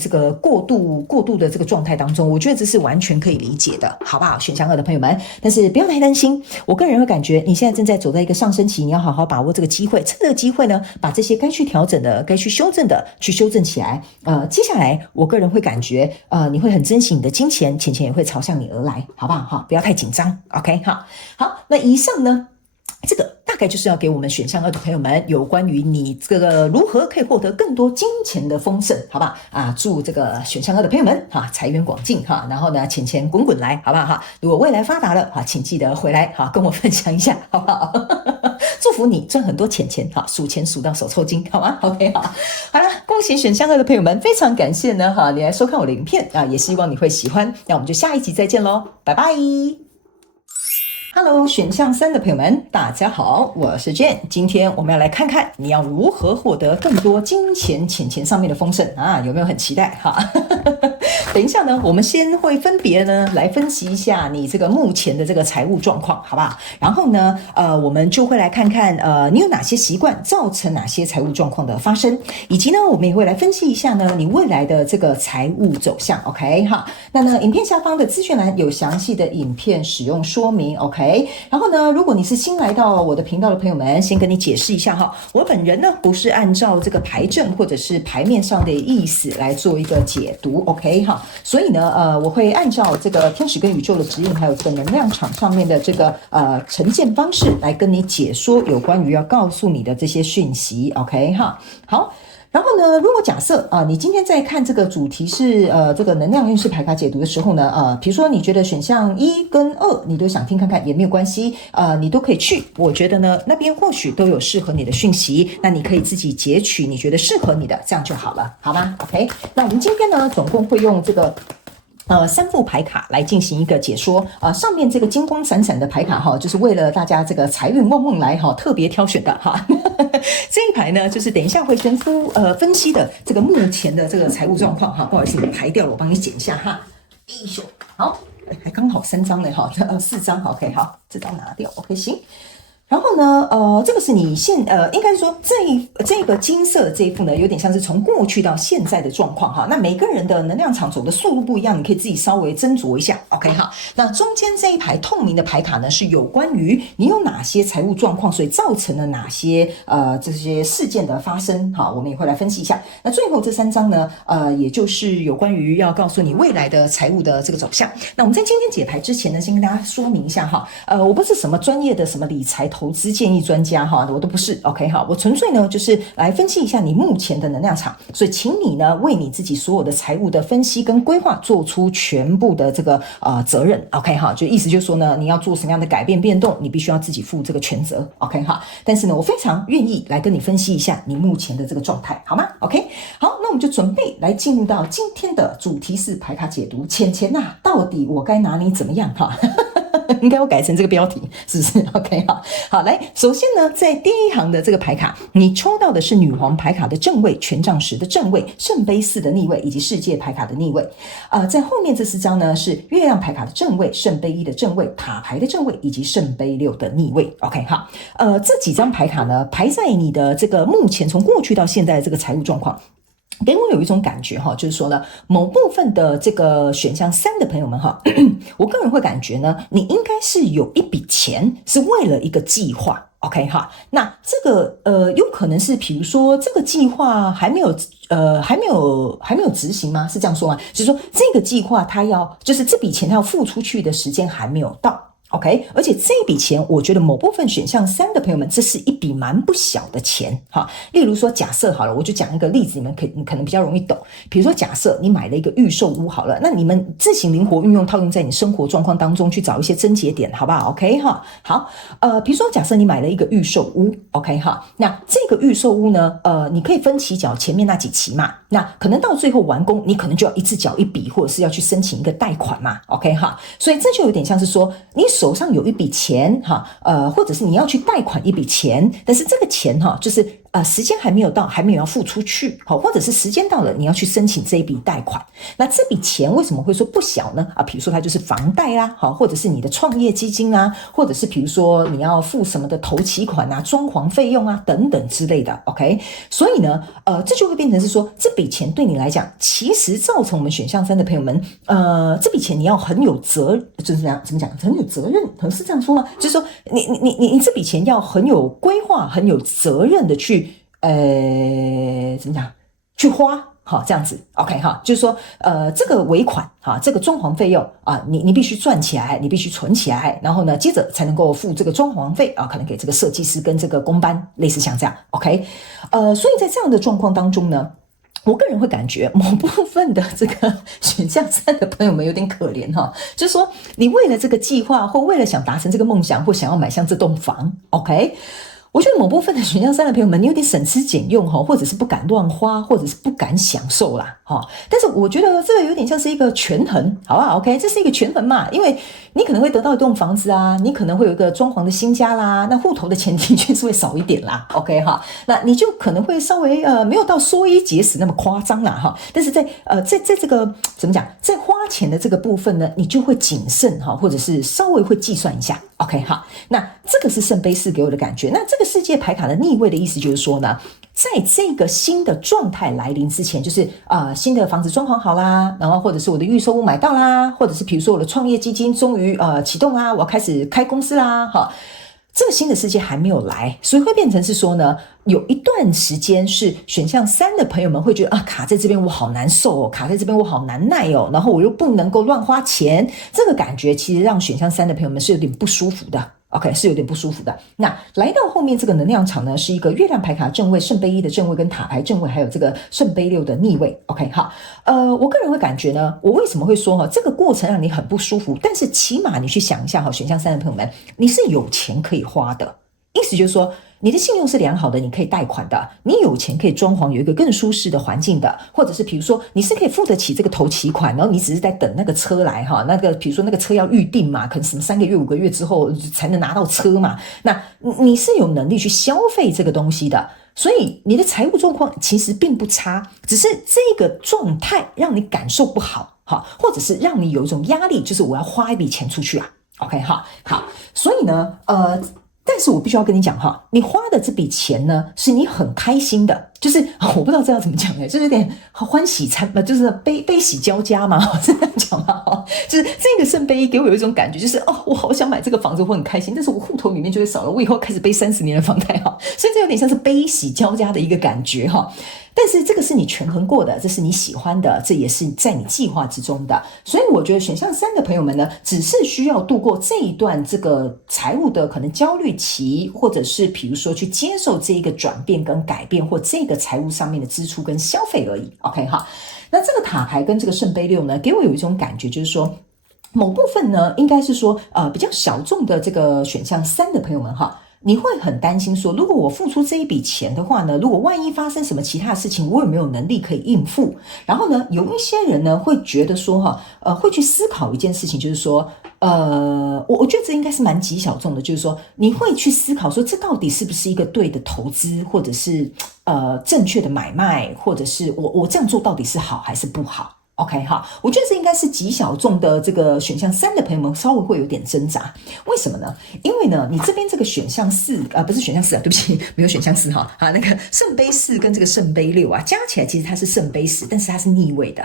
这个过度的这个状态当中，我觉得这是完全可以理解的，好不好选项2的朋友们。但是不要太担心，我个人会感觉你现在正在走在一个上升期，你要好好把握这个机会，趁这个机会呢把这些该去调整的该去修正的去修正起来。接下来我个人会感觉你会很珍惜你的金钱，钱也会朝向你而来，好不好不要太紧张 OK 好，那以上呢这个大概就是要给我们选项2的朋友们有关于你这个如何可以获得更多金钱的丰盛，好不好啊？祝这个选项2的朋友们财源广进然后呢钱钱滚滚来，好不好如果未来发达了请记得回来跟我分享一下，好不好？祝福你赚很多钱数钱数到手抽筋，好吗 ？OK 好了，恭喜选项2的朋友们，非常感谢呢你来收看我的影片也希望你会喜欢，那我们就下一集再见咯，拜拜。Hello， 选项3的朋友们，大家好，我是 Jane。今天我们要来看看你要如何获得更多金钱、钱上面的丰盛有没有很期待等一下呢，我们先会分别呢来分析一下你这个目前的这个财务状况，好不好？然后呢，我们就会来看看你有哪些习惯造成哪些财务状况的发生，以及呢，我们也会来分析一下呢你未来的这个财务走向 ，OK 那呢，影片下方的资讯栏有详细的影片使用说明 ，OK。然后呢，如果你是新来到我的频道的朋友们，先跟你解释一下我本人呢不是按照这个牌阵或者是牌面上的意思来做一个解读 ，OK 所以呢，我会按照这个天使跟宇宙的指引，还有这个能量场上面的这个呈现方式来跟你解说有关于要告诉你的这些讯息 ，OK 好。然后呢，如果假设你今天在看这个主题是这个能量运势牌卡解读的时候呢，比如说你觉得选项1跟2你都想听看看也没有关系，你都可以去。我觉得呢那边或许都有适合你的讯息，那你可以自己截取你觉得适合你的，这样就好了，好吗 ？OK， 那我们今天呢总共会用这个3副牌卡来进行一个解说上面这个金光闪闪的牌卡就是为了大家这个财运旺旺来特别挑选的这一排呢就是等一下会先分析的这个目前的这个财务状况不好意思，你排掉了，我帮你剪一下好，还刚好3张呢4张 OK 好，这张拿掉 OK 行。然后呢，这个是你应该说这个金色的这一副呢，有点像是从过去到现在的状况那每个人的能量场走的速度不一样，你可以自己稍微斟酌一下 ，OK 那中间这一排透明的牌卡呢，是有关于你有哪些财务状况，所以造成了哪些这些事件的发生我们也会来分析一下。那最后这3张呢，也就是有关于要告诉你未来的财务的这个走向。那我们在今天解牌之前呢，先跟大家说明一下我不是什么专业的什么理财投资建议专家我都不是 OK 我纯粹呢就是来分析一下你目前的能量场，所以请你呢为你自己所有的财务的分析跟规划做出全部的这个责任 OK 就意思就是说呢，你要做什么样的改变变动，你必须要自己负这个全责 OK 但是呢，我非常愿意来跟你分析一下你目前的这个状态，好吗 OK 好，那我们就准备来进入到今天的主题是牌卡解读，钱到底我该拿你怎么样应该要改成这个标题，是不是 ？OK 好，来，首先呢，在第一行的这个牌卡，你抽到的是女皇牌卡的正位、权杖10的正位、圣杯4的逆位以及世界牌卡的逆位。在后面这4张呢是月亮牌卡的正位、圣杯1的正位、塔牌的正位以及圣杯6的逆位。OK 这几张牌卡呢排在你的这个目前从过去到现在的这个财务状况。给我有一种感觉就是说呢，某部分的这个选项3的朋友们我个人会感觉呢，你应该是有一笔钱是为了一个计划 OK 那这个有可能是比如说这个计划还没有执行吗？是这样说吗？就是说这个计划就是这笔钱它要付出去的时间还没有到OK， 而且这笔钱我觉得某部分选项3的朋友们，这是一笔蛮不小的钱例如说假设好了，我就讲一个例子，你们可能比较容易懂。比如说假设你买了一个预售屋好了，那你们自行灵活运用套用在你生活状况当中去找一些症结点，好不好 OK 好，比如说假设你买了一个预售屋 OK 那这个预售屋呢你可以分期缴前面那几期嘛，那可能到最后完工你可能就要一次缴一笔，或者是要去申请一个贷款嘛 OK 所以这就有点像是说你手上有一笔钱或者是你要去贷款一笔钱，但是这个钱就是时间还没有到，还没有要付出去或者是时间到了你要去申请这一笔贷款。那这笔钱为什么会说不小呢？比如说它就是房贷啦或者是你的创业基金啊，或者是比如说你要付什么的头期款啊、装潢费用啊等等之类的 OK。 所以呢这就会变成是说这笔钱对你来讲其实造成我们选项3的朋友们这笔钱你要很有就是怎么讲很有责任，是这样说吗？就是说你这笔钱要很有规划、很有责任的去怎么讲去花好，这样子 ，OK 哈，就是说，这个尾款哈，这个装潢费用啊，你必须赚起来，你必须存起来，然后呢，接着才能够付这个装潢费啊，可能给这个设计师跟这个工班，类似像这样 ，OK，所以在这样的状况当中呢。我个人会感觉某部分的这个选项3的朋友们有点可怜哈，就是说你为了这个计划或为了想达成这个梦想或想要买像这栋房 ，OK，我觉得某部分的选项3的朋友们，你有点省吃俭用哈，或者是不敢乱花，或者是不敢享受啦哈。但是我觉得这个有点像是一个权衡，好不好 ？OK， 这是一个权衡嘛，因为你可能会得到一栋房子啊，你可能会有一个装潢的新家啦，那户头的钱的确是会少一点啦 ，OK 哈，那你就可能会稍微没有到缩衣节食那么夸张啦哈，但是在这个怎么讲，在花钱的这个部分呢，你就会谨慎哈，或者是稍微会计算一下 ，OK 哈，那这个是圣杯4给我的感觉，那这个世界牌卡的逆位的意思就是说呢，在这个新的状态来临之前，就是新的房子装潢好啦，然后或者是我的预售屋买到啦，或者是比如说我的创业基金终于启动啦，我要开始开公司啦，哈。这个新的世界还没有来，所以会变成是说呢，有一段时间是选项3的朋友们会觉得卡在这边我好难受哦，卡在这边我好难耐哦，然后我又不能够乱花钱，这个感觉其实让选项3的朋友们是有点不舒服的。OK， 是有点不舒服的。那来到后面这个能量场呢，是一个月亮牌卡正位、圣杯1的正位跟塔牌正位，还有这个圣杯6的逆位。OK， 好，我个人会感觉呢，我为什么会说这个过程让你很不舒服？但是起码你去想一下选项3的朋友们，你是有钱可以花的，意思就是说。你的信用是良好的，你可以贷款的，你有钱可以装潢有一个更舒适的环境的，或者是比如说你是可以付得起这个头期款，然后你只是在等那个车来哈，那个比如说那个车要预定嘛，可能什么3个月5个月之后才能拿到车嘛，那你是有能力去消费这个东西的，所以你的财务状况其实并不差，只是这个状态让你感受不好哈，或者是让你有一种压力，就是我要花一笔钱出去啊 ，OK 哈，好，所以呢但是我必须要跟你讲哈，你花的这笔钱呢，是你很开心的，就是我不知道这要怎么讲就是有点欢喜就是悲喜交加嘛，这样讲嘛，就是这个圣杯1给我有一种感觉，就是我好想买这个房子，我很开心，但是我户头里面就会少了，我以后开始背30年的房贷哈，所以这有点像是悲喜交加的一个感觉哈。但是这个是你权衡过的，这是你喜欢的，这也是在你计划之中的，所以我觉得选项3的朋友们呢，只是需要度过这一段这个财务的可能焦虑期，或者是比如说去接受这一个转变跟改变，或这个财务上面的支出跟消费而已 OK 哈。那这个塔牌跟这个圣杯6呢，给我有一种感觉，就是说某部分呢应该是说比较小众的这个选项3的朋友们哈，你会很担心说，如果我付出这一笔钱的话呢，如果万一发生什么其他的事情，我有没有能力可以应付？然后呢，有一些人呢会觉得说会去思考一件事情，就是说我觉得这应该是蛮极小众的，就是说你会去思考说，这到底是不是一个对的投资，或者是正确的买卖，或者是我这样做到底是好还是不好？OK 哈，我觉得这应该是极小众的这个选项3的朋友们稍微会有点挣扎，为什么呢？因为呢，你这边这个选项4不是选项4对不起，没有选项4哈那个圣杯4跟这个圣杯6加起来其实它是圣杯10，但是它是逆位的。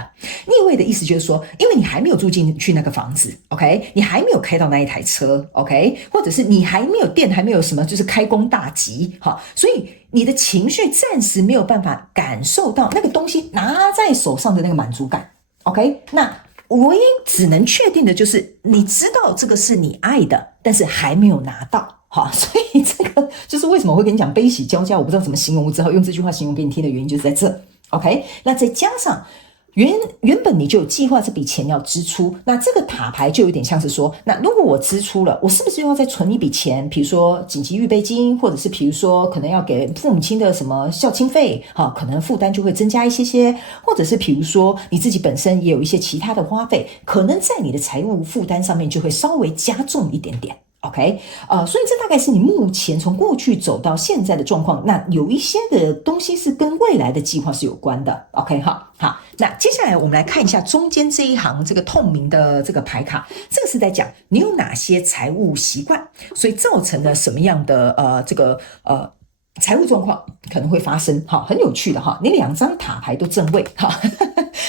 逆位的意思就是说，因为你还没有住进去那个房子 ，OK， 你还没有开到那一台车 ，OK， 或者是你还没有店，还没有什么就是开工大吉哈，所以你的情绪暂时没有办法感受到那个东西拿在手上的那个满足感。OK， 那唯一只能确定的就是你知道这个是你爱的，但是还没有拿到，所以这个就是为什么我会跟你讲悲喜交加，我不知道怎么形容，我只好用这句话形容给你听的原因就是在这。OK， 那再加上原本你就有计划这笔钱要支出，那这个塔牌就有点像是说，那如果我支出了，我是不是又要再存一笔钱，比如说紧急预备金，或者是比如说可能要给父母亲的什么孝亲费，可能负担就会增加一些，或者是比如说你自己本身也有一些其他的花费，可能在你的财务负担上面就会稍微加重一点点。OK， 所以这大概是你目前从过去走到现在的状况。那有一些的东西是跟未来的计划是有关的。OK， 好，那接下来我们来看一下中间这一行这个透明的这个牌卡，这个是在讲你有哪些财务习惯，所以造成了什么样的财务状况可能会发生。很有趣的你2张塔牌都正位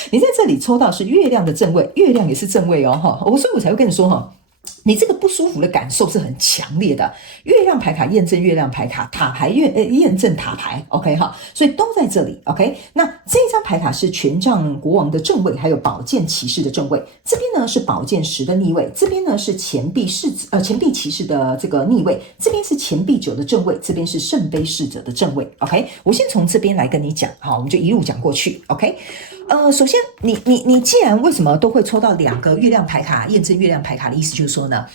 你在这里抽到是月亮的正位，月亮也是正位所以我才会跟你说你这个不舒服的感受是很强烈的。月亮牌卡验证月亮牌卡，塔牌验证塔牌 ，OK 哈，所以都在这里 ，OK。那这一张牌卡是权杖国王的正位，还有宝剑骑士的正位，这边呢是宝剑10的逆位，这边呢是钱币骑士的这个逆位，这边是钱币9的正位，这边是圣杯侍者的正位 ，OK。我先从这边来跟你讲，好，我们就一路讲过去 ，OK。首先你既然为什么都会抽到2个月亮牌卡验证月亮牌卡的意思就是说呢，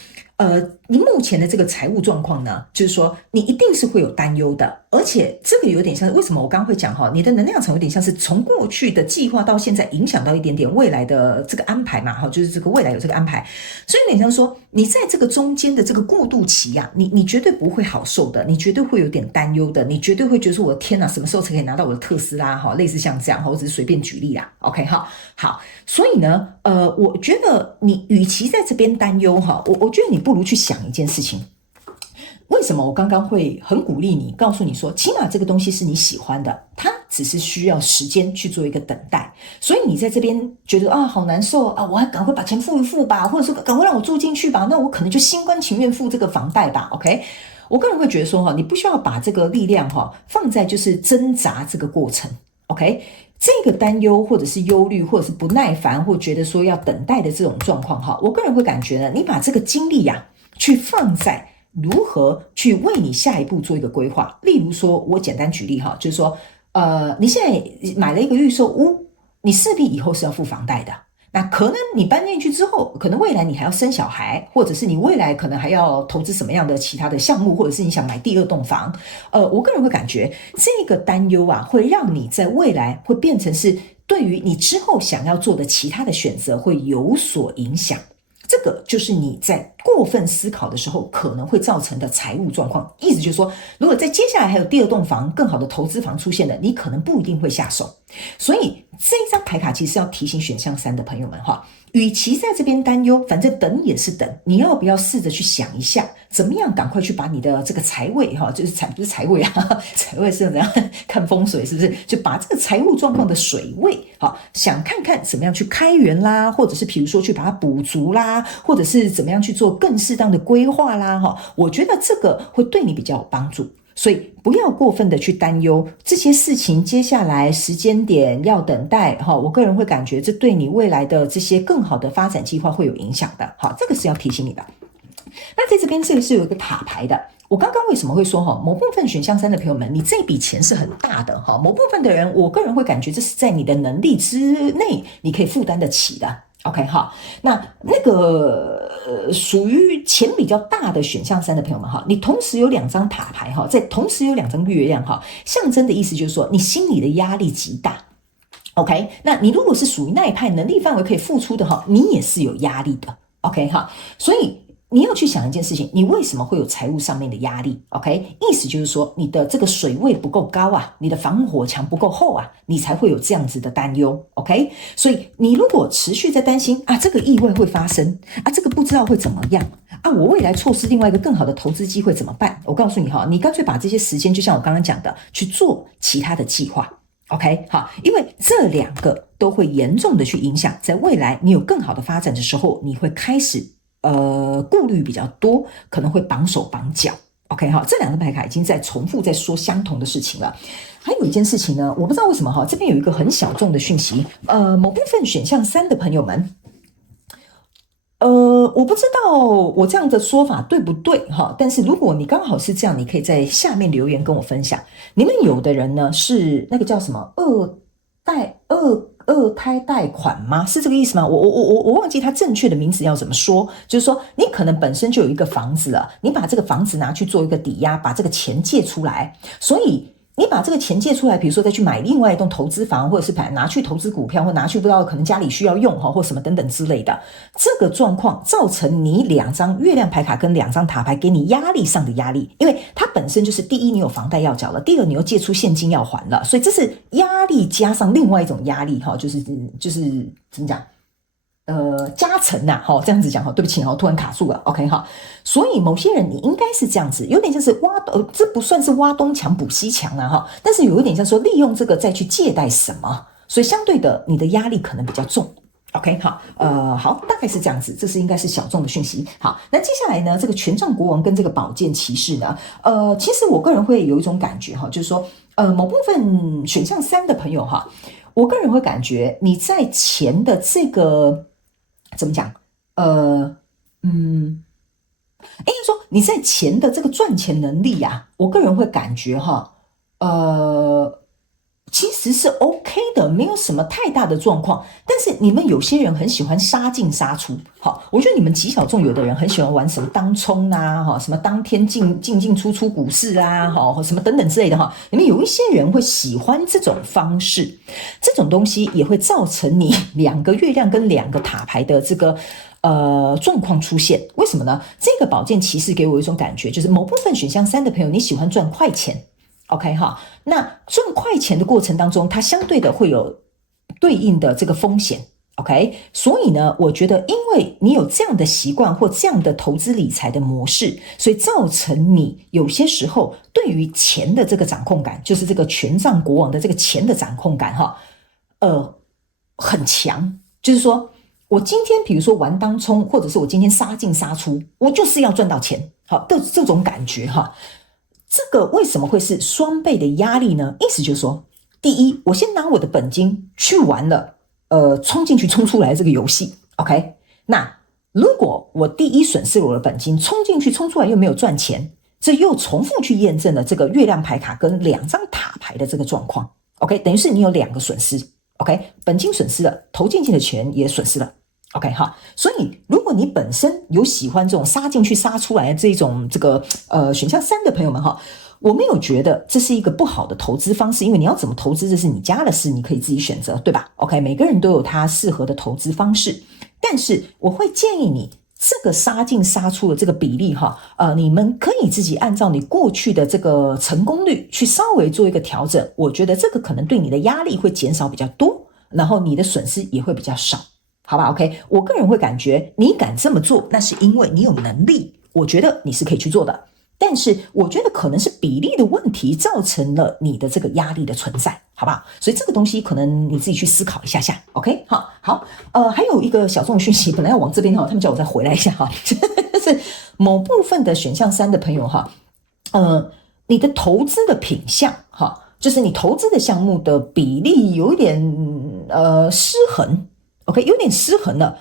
你目前的这个财务状况呢，就是说你一定是会有担忧的，而且这个有点像是为什么我刚刚会讲哈，你的能量场有点像是从过去的计划到现在影响到一点点未来的这个安排嘛，哈，就是这个未来有这个安排，所以有点像说你在这个中间的这个过渡期呀，你绝对不会好受的，你绝对会有点担忧的，你绝对会觉得说我的天哪，什么时候才可以拿到我的特斯拉哈，类似像这样哈，我只是随便举例啦 ，OK 哈，好，所以呢，我觉得你与其在这边担忧哈，我觉得你不如去想一件事情。为什么我刚刚会很鼓励你，告诉你说，起码这个东西是你喜欢的，它只是需要时间去做一个等待。所以你在这边觉得啊，好难受啊，我还赶快把钱付一付吧，或者说赶快让我住进去吧，那我可能就心甘情愿付这个房贷吧 ，OK？ 我个人会觉得说你不需要把这个力量放在就是挣扎这个过程 ，OK？ 这个担忧或者是忧虑或者是不耐烦或觉得说要等待的这种状况我个人会感觉呢，你把这个精力去放在如何去为你下一步做一个规划。例如说我简单举例就是说你现在买了一个预售屋，你势必以后是要付房贷的，那可能你搬进去之后，可能未来你还要生小孩，或者是你未来可能还要投资什么样的其他的项目，或者是你想买第2栋房。我个人会感觉这个担忧会让你在未来会变成是对于你之后想要做的其他的选择会有所影响。这个就是你在过分思考的时候可能会造成的财务状况。意思就是说，如果在接下来还有第2栋房更好的投资房出现了，你可能不一定会下手。所以这一张牌卡其实要提醒选项3的朋友们与其在这边担忧，反正等也是等，你要不要试着去想一下，怎么样赶快去把你的这个财位就是不是财位财位是怎样看风水是不是？就把这个财务状况的水位想看看怎么样去开源啦，或者是比如说去把它补足啦，或者是怎么样去做更适当的规划啦我觉得这个会对你比较有帮助。所以不要过分的去担忧这些事情，接下来时间点要等待我个人会感觉这对你未来的这些更好的发展计划会有影响的这个是要提醒你的。那在这边这里是有一个塔牌的，我刚刚为什么会说某部分选项3的朋友们，你这笔钱是很大的某部分的人，我个人会感觉这是在你的能力之内你可以负担得起的，OK 那个属于钱比较大的选项3的朋友们你同时有2张塔牌在同时有2张月亮象征的意思就是说你心里的压力极大 OK。 那你如果是属于那一派能力范围可以付出的你也是有压力的 OK 所以你要去想一件事情，你为什么会有财务上面的压力 OK？ 意思就是说你的这个水位不够高你的防火墙不够厚你才会有这样子的担忧 OK？ 所以你如果持续在担心这个意外会发生这个不知道会怎么样我未来错失另外一个更好的投资机会怎么办？我告诉你你干脆把这些时间就像我刚刚讲的去做其他的计划 OK 因为这2个都会严重的去影响在未来你有更好的发展的时候，你会开始顾虑比较多，可能会绑手绑脚 OK 这2个牌卡已经在重复在说相同的事情了。还有一件事情呢，我不知道为什么这边有一个很小众的讯息，某部分选项3的朋友们，我不知道我这样的说法对不对但是如果你刚好是这样，你可以在下面留言跟我分享。你们有的人呢是那个叫什么二胎贷款吗？是这个意思吗？我忘记它正确的名字要怎么说，就是说你可能本身就有一个房子了，你把这个房子拿去做一个抵押，把这个钱借出来，所以你把这个钱借出来，比如说再去买另外一栋投资房，或者是拿去投资股票，或拿去不知道可能家里需要用或什么等等之类的，这个状况造成你2张月亮牌卡跟2张塔牌给你压力上的压力，因为它本身就是第一你有房贷要缴了，第二你又借出现金要还了，所以这是压力加上另外一种压力就是怎么讲加成这样子讲对不起突然卡住了 OK 所以某些人你应该是这样子，有点像是这不算是挖东墙补西墙但是有一点像说利用这个再去借贷什么，所以相对的你的压力可能比较重 OK， 好，好，大概是这样子，这是应该是小众的讯息。好，那接下来呢，这个权杖国王跟这个宝剑骑士呢，其实我个人会有一种感觉哈，就是说，某部分选项3的朋友哈，我个人会感觉你在钱的这个怎么讲，应该说你在钱的这个赚钱能力呀，我个人会感觉哈，其实是 OK 的，没有什么太大的状况。但是你们有些人很喜欢杀进杀出，好，我觉得你们极小众有的人很喜欢玩什么当冲啊，哈，什么当天进出股市啊，哈，什么等等之类的哈。你们有一些人会喜欢这种方式，这种东西也会造成你2个月亮跟2个塔牌的这个状况出现。为什么呢？这个宝剑骑士给我一种感觉，就是某部分选项3的朋友，你喜欢赚快钱。OK 哈，那赚快钱的过程当中，它相对的会有对应的这个风险。OK， 所以呢，我觉得因为你有这样的习惯或这样的投资理财的模式，所以造成你有些时候对于钱的这个掌控感，就是这个权杖国王的这个钱的掌控感哈，很强。就是说我今天比如说玩当冲，或者是我今天杀进杀出，我就是要赚到钱，好的这种感觉哈。这个为什么会是双倍的压力呢？意思就是说，第一，我先拿我的本金去玩了，冲进去冲出来这个游戏 ，OK？ 那如果我第一损失了我的本金，冲进去冲出来又没有赚钱，这又重复去验证了这个月亮牌卡跟2张塔牌的这个状况 ，OK？ 等于是你有2个损失 ，OK？ 本金损失了，投进去的钱也损失了。OK 哈，所以如果你本身有喜欢这种杀进去杀出来的这个选项3的朋友们哈，我没有觉得这是一个不好的投资方式，因为你要怎么投资这是你家的事，你可以自己选择，对吧 ？OK， 每个人都有他适合的投资方式，但是我会建议你这个杀进杀出的这个比例哈，你们可以自己按照你过去的这个成功率去稍微做一个调整，我觉得这个可能对你的压力会减少比较多，然后你的损失也会比较少。好吧 ，OK， 我个人会感觉你敢这么做，那是因为你有能力，我觉得你是可以去做的。但是我觉得可能是比例的问题造成了你的这个压力的存在，好不好？所以这个东西可能你自己去思考一下下 ，OK？ 好，还有一个小众讯息，本来要往这边哈，他们叫我再回来一下哈，就是某部分的选项3的朋友哈，你的投资的品项哈，就是你投资的项目的比例有一点失衡。OK， 有点失衡了。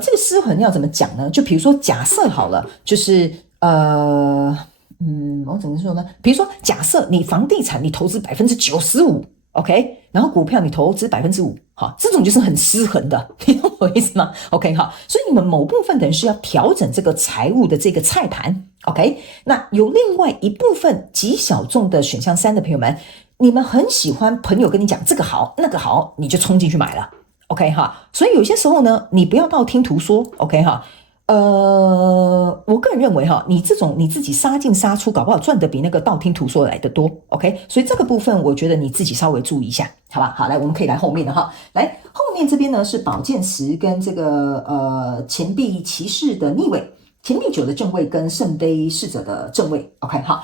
这个失衡要怎么讲呢？就比如说，假设好了，就是我怎么说呢？比如说，假设你房地产你投资95%。OK， 然后股票你投资5%，哈，这种就是很失衡的，你懂我意思吗 ？OK， 哈，所以你们某部分的人是要调整这个财务的这个菜盘 ，OK， 那有另外一部分极小众的选项3的朋友们，你们很喜欢朋友跟你讲这个好那个好，你就冲进去买了。OK 哈，所以有些时候呢，你不要道听途说 ，OK 哈，我个人认为哈，你这种你自己杀进杀出，搞不好赚的比那个道听途说来的多 ，OK， 所以这个部分我觉得你自己稍微注意一下，好吧？好，来我们可以来后面的哈，来后面这边呢是宝剑10跟这个钱币骑士的逆位，钱币9的正位跟圣杯侍者的正位 ，OK 哈，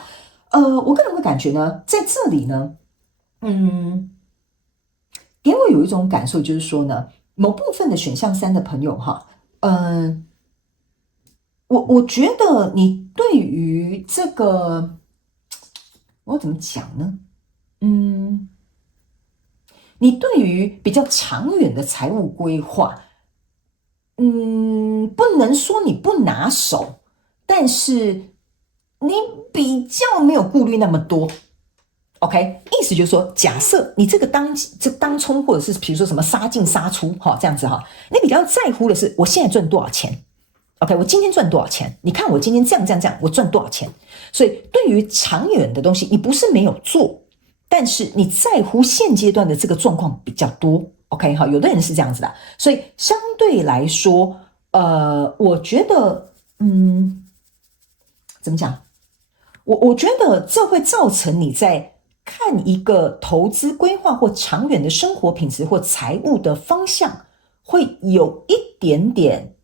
我个人会感觉呢，在这里呢，给我有一种感受，就是说呢，某部分的选项3的朋友哈，我觉得你对于这个，我怎么讲呢？你对于比较长远的财务规划，不能说你不拿手，但是你比较没有顾虑那么多。OK， 意思就是说，假设你这个当冲或者是比如说什么杀进杀出哈，这样子哈，你比较在乎的是我现在赚多少钱 ，OK， 我今天赚多少钱？你看我今天这样，我赚多少钱？所以对于长远的东西，你不是没有做，但是你在乎现阶段的这个状况比较多 ，OK 哈，有的人是这样子的，所以相对来说，我觉得，怎么讲？我觉得这会造成你在看一个投资规划或长远的生活品质或财务的方向，会有一点点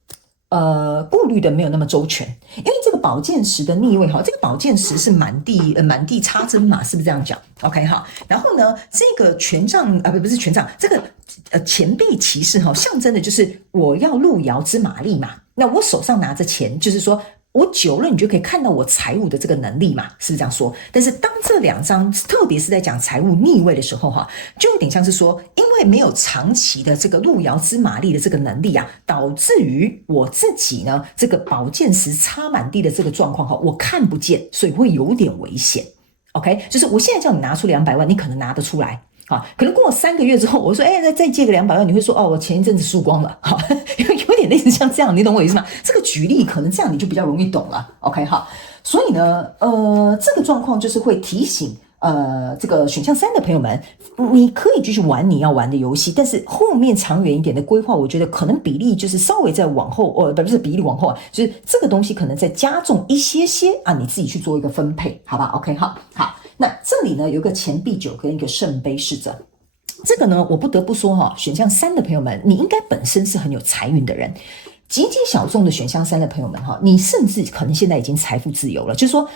顾虑的没有那么周全，因为这个宝剑十的逆位哈，这个宝剑十是满地插针嘛，是不是这样讲 ？OK 哈，然后呢，这个权杖不是权杖，这个钱币骑士哈，象征的就是我要路遥知马力嘛，那我手上拿着钱，就是说。我久了，你就可以看到我财务的这个能力嘛，是不是这样说？但是当这两张，特别是在讲财务逆位的时候哈，就有点像是说，因为没有长期的这个路遥知马力的这个能力啊，导致于我自己呢，这个宝剑十插满地的这个状况哈，我看不见，所以会有点危险。OK， 就是我现在叫你拿出200万，你可能拿得出来。可能过了3个月之后，我说，再借个200万，你会说，我前一阵子输光了，有点类似像这样，你懂我意思吗？这个举例可能这样你就比较容易懂了 ，OK 哈。所以呢，这个状况就是会提醒，这个选项3的朋友们，你可以继续玩你要玩的游戏，但是后面长远一点的规划，我觉得可能比例就是稍微再往后，不是比例往后啊，就是这个东西可能再加重一些啊，你自己去做一个分配，好吧 ？OK 好。那这里呢有一个钱币9跟一个圣杯侍者，这个呢我不得不说哈，选项3的朋友们，你应该本身是很有财运的人。极其小众的选项3的朋友们哈，你甚至可能现在已经财富自由了，就是说，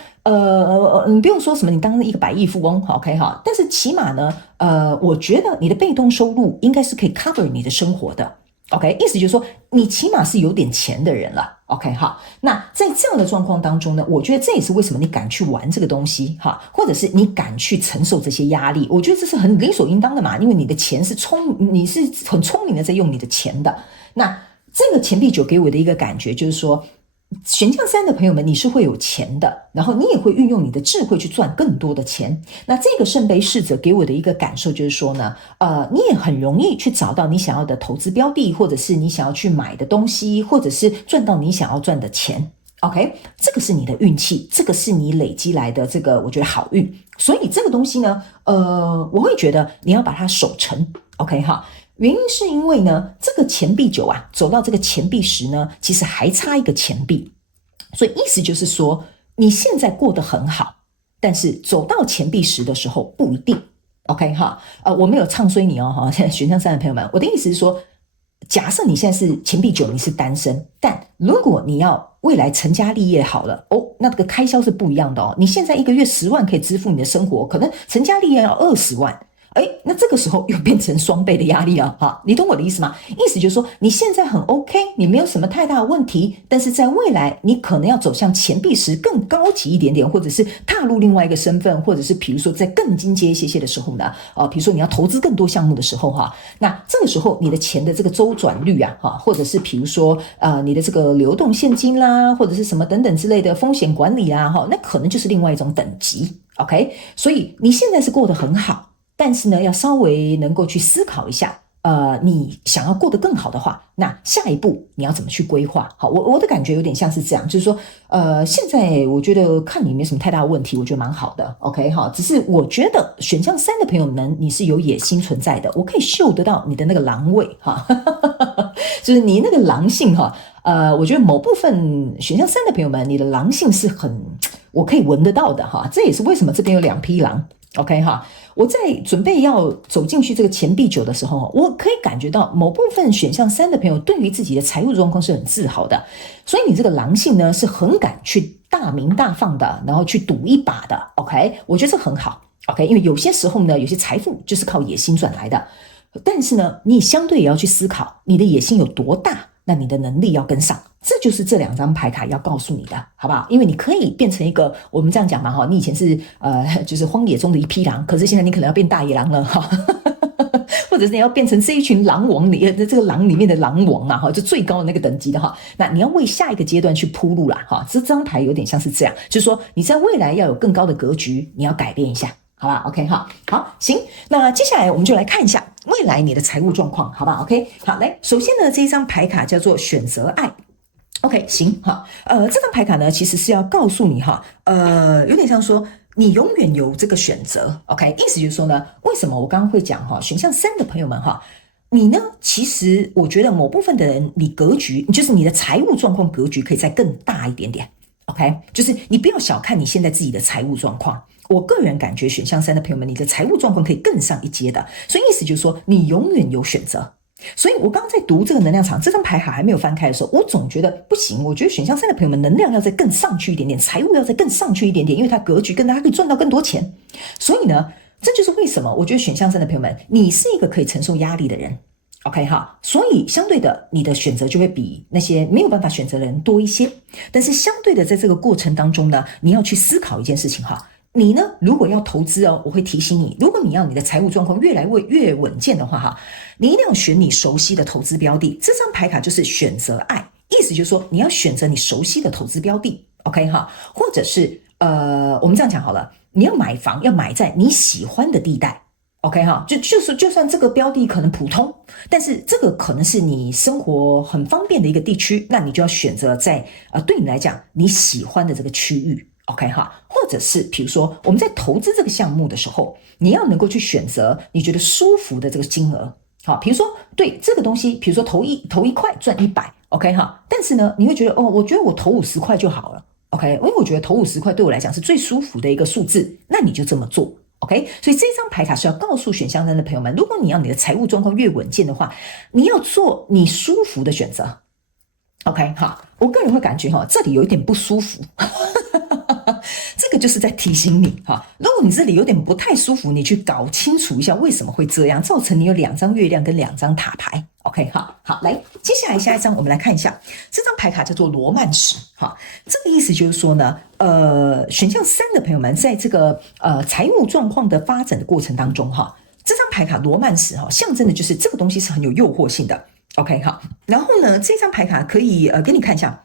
你不用说什么，你当一个100亿富翁 ，OK 哈，但是起码呢，我觉得你的被动收入应该是可以 cover 你的生活的。OK， 意思就是说，你起码是有点钱的人了。OK， 好，那在这样的状况当中呢，我觉得这也是为什么你敢去玩这个东西哈，或者是你敢去承受这些压力，我觉得这是很理所应当的嘛，因为你的钱是你是很聪明的在用你的钱的。那这个钱币9给我的一个感觉就是说，选项3的朋友们，你是会有钱的，然后你也会运用你的智慧去赚更多的钱。那这个圣杯侍者给我的一个感受就是说呢，你也很容易去找到你想要的投资标的，或者是你想要去买的东西，或者是赚到你想要赚的钱。OK， 这个是你的运气，这个是你累积来的这个我觉得好运。所以这个东西呢，我会觉得你要把它守成 OK 哈。原因是因为呢，这个钱币9啊，走到这个钱币10呢，其实还差一个钱币，所以意思就是说，你现在过得很好，但是走到钱币10的时候不一定。OK 哈，我没有唱衰你哦哈，现在选项3的朋友们，我的意思是说，假设你现在是钱币9，你是单身，但如果你要未来成家立业好了那这个开销是不一样的哦。你现在1个月10万可以支付你的生活，可能成家立业要20万。那这个时候又变成双倍的压力了哈，你懂我的意思吗？意思就是说，你现在很 OK， 你没有什么太大的问题，但是在未来你可能要走向钱币10更高级一点点，或者是踏入另外一个身份，或者是比如说在更进阶一些的时候呢，比如说你要投资更多项目的时候哈，那这个时候你的钱的这个周转率啊，或者是比如说你的这个流动现金啦，或者是什么等等之类的风险管理啊，那可能就是另外一种等级 OK， 所以你现在是过得很好。但是呢，要稍微能够去思考一下，你想要过得更好的话，那下一步你要怎么去规划？好，我的感觉有点像是这样，就是说，现在我觉得看你没什么太大的问题，我觉得蛮好的 ，OK 哈。只是我觉得选项3的朋友们，你是有野心存在的，我可以嗅得到你的那个狼味哈，就是你那个狼性哈，我觉得某部分选项3的朋友们，你的狼性是我可以闻得到的哈，这也是为什么这边有2匹狼。OK 哈，我在准备要走进去这个钱币9的时候，我可以感觉到某部分选项3的朋友对于自己的财务状况是很自豪的，所以你这个狼性呢是很敢去大鸣大放的，然后去赌一把的。OK， 我觉得这很好。OK， 因为有些时候呢，有些财富就是靠野心赚来的，但是呢，你相对也要去思考你的野心有多大。那你的能力要跟上，这就是这2张牌卡要告诉你的，好不好？因为你可以变成一个，我们这样讲嘛哈，你以前是就是荒野中的一匹狼，可是现在你可能要变大野狼了哈，或者是你要变成这一群狼王里这个狼里面的狼王嘛哈，就最高的那个等级的哈，那你要为下一个阶段去铺路啦哈。这张牌有点像是这样，就是说你在未来要有更高的格局，你要改变一下。好吧 ，OK 哈，好，行，那接下来我们就来看一下未来你的财务状况，好吧 ，OK， 好，来，首先呢，这一张牌卡叫做选择爱 ，OK， 行哈，这张牌卡呢，其实是要告诉你哈，有点像说你永远有这个选择 ，OK， 意思就是说呢，为什么我刚刚会讲哈，选项3的朋友们哈，你呢，其实我觉得某部分的人，你格局，就是你的财务状况格局可以再更大一点点 ，OK， 就是你不要小看你现在自己的财务状况。我个人感觉选项3的朋友们，你的财务状况可以更上一阶的，所以意思就是说，你永远有选择所以我刚刚在读这个能量场，这张牌卡还没有翻开的时候，我总觉得不行。我觉得选项3的朋友们能量要再更上去一点点，财务要再更上去一点点，因为它格局更大，它可以赚到更多钱。所以呢，这就是为什么我觉得选项3的朋友们，你是一个可以承受压力的人。OK 哈，所以相对的，你的选择就会比那些没有办法选择的人多一些。但是相对的，在这个过程当中呢，你要去思考一件事情哈。你呢，如果要投资哦，我会提醒你，如果你要你的财务状况越来越稳健的话哈，你一定要选你熟悉的投资标的。这张牌卡就是选择爱，意思就是说你要选择你熟悉的投资标的。OK 哈，或者是我们这样讲好了，你要买房要买在你喜欢的地带。OK 哈，就算这个标的可能普通，但是这个可能是你生活很方便的一个地区，那你就要选择在对你来讲你喜欢的这个区域。OK 哈，或者是比如说我们在投资这个项目的时候，你要能够去选择你觉得舒服的这个金额。好，比如说对这个东西，比如说投一块赚100，OK 哈，但是呢，你会觉得我觉得我投50块就好了。OK， 因为我觉得投50块对我来讲是最舒服的一个数字，那你就这么做。OK， 所以这张牌卡是要告诉选项3的朋友们，如果你要你的财务状况越稳健的话，你要做你舒服的选择。OK， 好，我个人会感觉这里有一点不舒服。这个就是在提醒你哈，如果你这里有点不太舒服，你去搞清楚一下为什么会这样，造成你有2张月亮跟2张塔牌。OK， 好，来，接下来下一张我们来看一下，这张牌卡叫做罗曼史哈，这个意思就是说呢，选项3的朋友们在这个财务状况的发展的过程当中哈，这张牌卡罗曼史哈，象征的就是这个东西是很有诱惑性的。OK， 好，然后呢，这张牌卡可以给你看一下，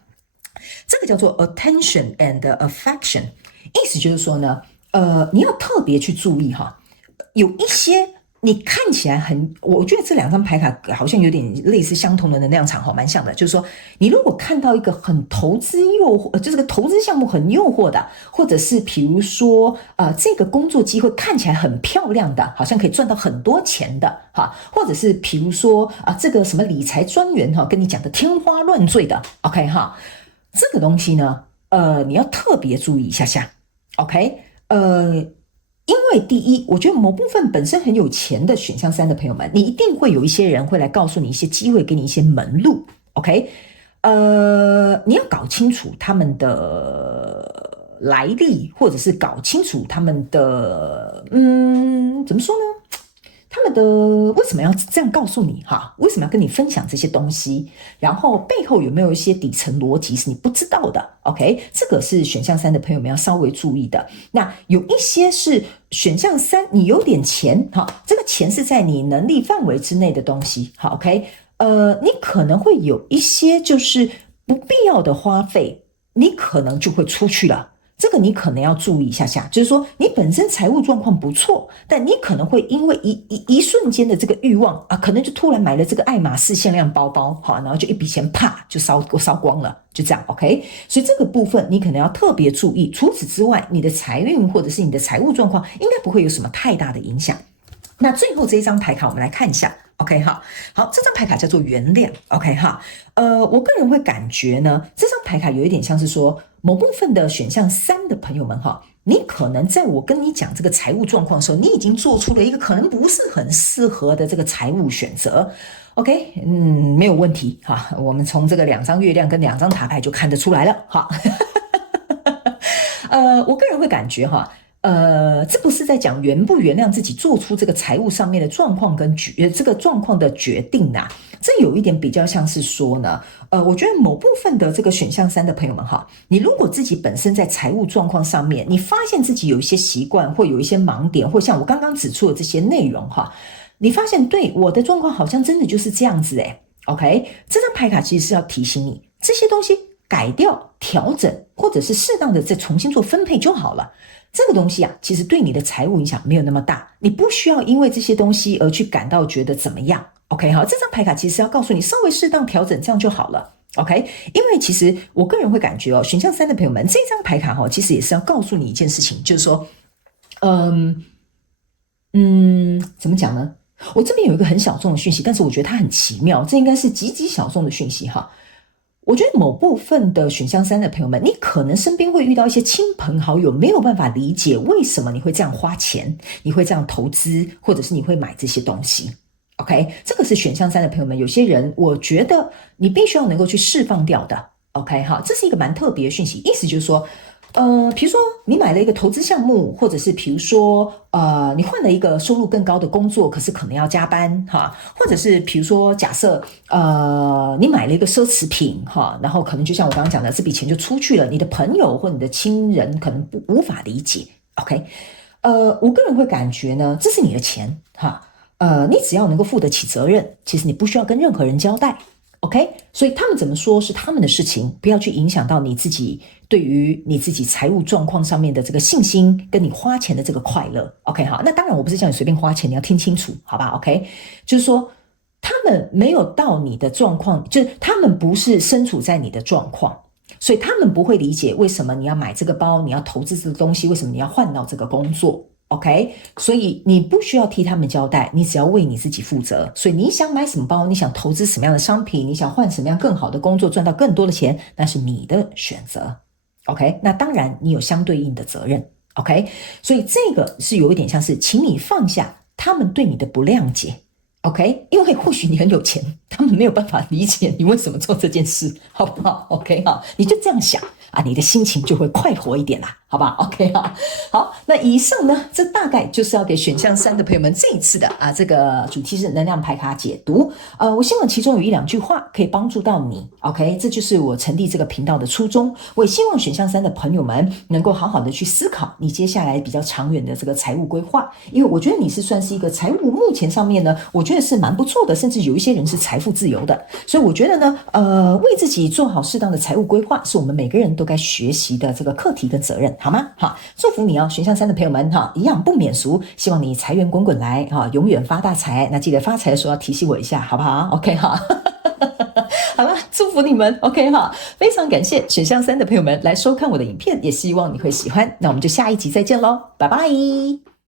这个叫做 attention and affection。意思就是说呢，你要特别去注意哈，有一些你看起来我觉得这2张牌卡好像有点类似相同的能量场哈，蛮像的。就是说，你如果看到一个很投资诱惑，就这个投资项目很诱惑的，或者是比如说这个工作机会看起来很漂亮的，好像可以赚到很多钱的哈，或者是比如说这个什么理财专员哈，跟你讲的天花乱坠的 ，OK 哈，这个东西呢，你要特别注意一下下。OK， 因为第一，我觉得某部分本身很有钱的选项3的朋友们，你一定会有一些人会来告诉你一些机会，给你一些门路。OK， 你要搞清楚他们的来历，或者是搞清楚他们的怎么说呢？他们的为什么要这样告诉你哈？为什么要跟你分享这些东西？然后背后有没有一些底层逻辑是你不知道的 ？OK， 这个是选项3的朋友们要稍微注意的。那有一些是选项3，你有点钱哈，这个钱是在你能力范围之内的东西。好 ，OK， 你可能会有一些就是不必要的花费，你可能就会出去了。这个你可能要注意一下下，就是说你本身财务状况不错，但你可能会因为一瞬间的这个欲望可能就突然买了这个爱马仕限量包包，好，然后就一笔钱啪就烧光了，就这样 OK。所以这个部分你可能要特别注意。除此之外，你的财运或者是你的财务状况应该不会有什么太大的影响。那最后这一张牌卡我们来看一下。OK 好，这张牌卡叫做原谅。OK 哈，我个人会感觉呢，这张牌卡有一点像是说，某部分的选项3的朋友们哈，你可能在我跟你讲这个财务状况的时候，你已经做出了一个可能不是很适合的这个财务选择。OK， 没有问题哈，我们从这个2张月亮跟2张塔牌就看得出来了哈。我个人会感觉哈。这不是在讲原不原谅自己做出这个财务上面的状况跟这个状况的决定啊，这有一点比较像是说呢，我觉得某部分的这个选项3的朋友们哈，你如果自己本身在财务状况上面，你发现自己有一些习惯或有一些盲点，或像我刚刚指出的这些内容哈，你发现对我的状况好像真的就是这样子OK， 这张牌卡其实是要提醒你这些东西改掉、调整，或者是适当的再重新做分配就好了。这个东西其实对你的财务影响没有那么大，你不需要因为这些东西而去感到觉得怎么样。OK， 好，这张牌卡其实要告诉你稍微适当调整，这样就好了。OK， 因为其实我个人会感觉选项3的朋友们，这张牌卡其实也是要告诉你一件事情，就是说，怎么讲呢？我这边有一个很小众的讯息，但是我觉得它很奇妙，这应该是极其小众的讯息哈。我觉得某部分的选项3的朋友们，你可能身边会遇到一些亲朋好友没有办法理解为什么你会这样花钱，你会这样投资，或者是你会买这些东西。OK， 这个是选项3的朋友们，有些人我觉得你必须要能够去释放掉的。OK， 好，这是一个蛮特别的讯息，意思就是说，比如说你买了一个投资项目，或者是比如说你换了一个收入更高的工作，可是可能要加班哈，或者是比如说假设你买了一个奢侈品哈，然后可能就像我刚刚讲的，这笔钱就出去了，你的朋友或你的亲人可能无法理解。OK， 我个人会感觉呢，这是你的钱哈。你只要能够负得起责任，其实你不需要跟任何人交代 ，OK？ 所以他们怎么说是他们的事情，不要去影响到你自己对于你自己财务状况上面的这个信心，跟你花钱的这个快乐 ，OK？ 好，那当然我不是叫你随便花钱，你要听清楚，好吧 ？OK？ 就是说他们没有到你的状况，就是他们不是身处在你的状况，所以他们不会理解为什么你要买这个包，你要投资这个东西，为什么你要换到这个工作。OK， 所以你不需要替他们交代，你只要为你自己负责。所以你想买什么包，你想投资什么样的商品，你想换什么样更好的工作，赚到更多的钱，那是你的选择。OK， 那当然你有相对应的责任。OK， 所以这个是有一点像是，请你放下他们对你的不谅解。OK， 因为或许你很有钱，他们没有办法理解你为什么做这件事，好不好 ？OK 哈，你就这样想啊，你的心情就会快活一点啦，好吧 ？OK 哈，好，那以上呢，这大概就是要给选项3的朋友们这一次的这个主题是能量牌卡解读。我希望其中有1-2句话可以帮助到你。OK， 这就是我成立这个频道的初衷。我也希望选项3的朋友们能够好好的去思考你接下来比较长远的这个财务规划，因为我觉得你是算是一个财务目前上面呢，我觉得是蛮不错的，甚至有一些人是财富自由的。所以我觉得呢，为自己做好适当的财务规划，是我们每个人都该学习的这个课题跟责任，好吗？好，祝福你哦，选项3的朋友们哈，一样不免俗，希望你财源滚滚来哈，永远发大财。那记得发财的时候要提醒我一下，好不好 ？OK 哈。好了，祝福你们 ，OK 哈，非常感谢选项3的朋友们来收看我的影片，也希望你会喜欢。那我们就下一集再见喽，拜拜。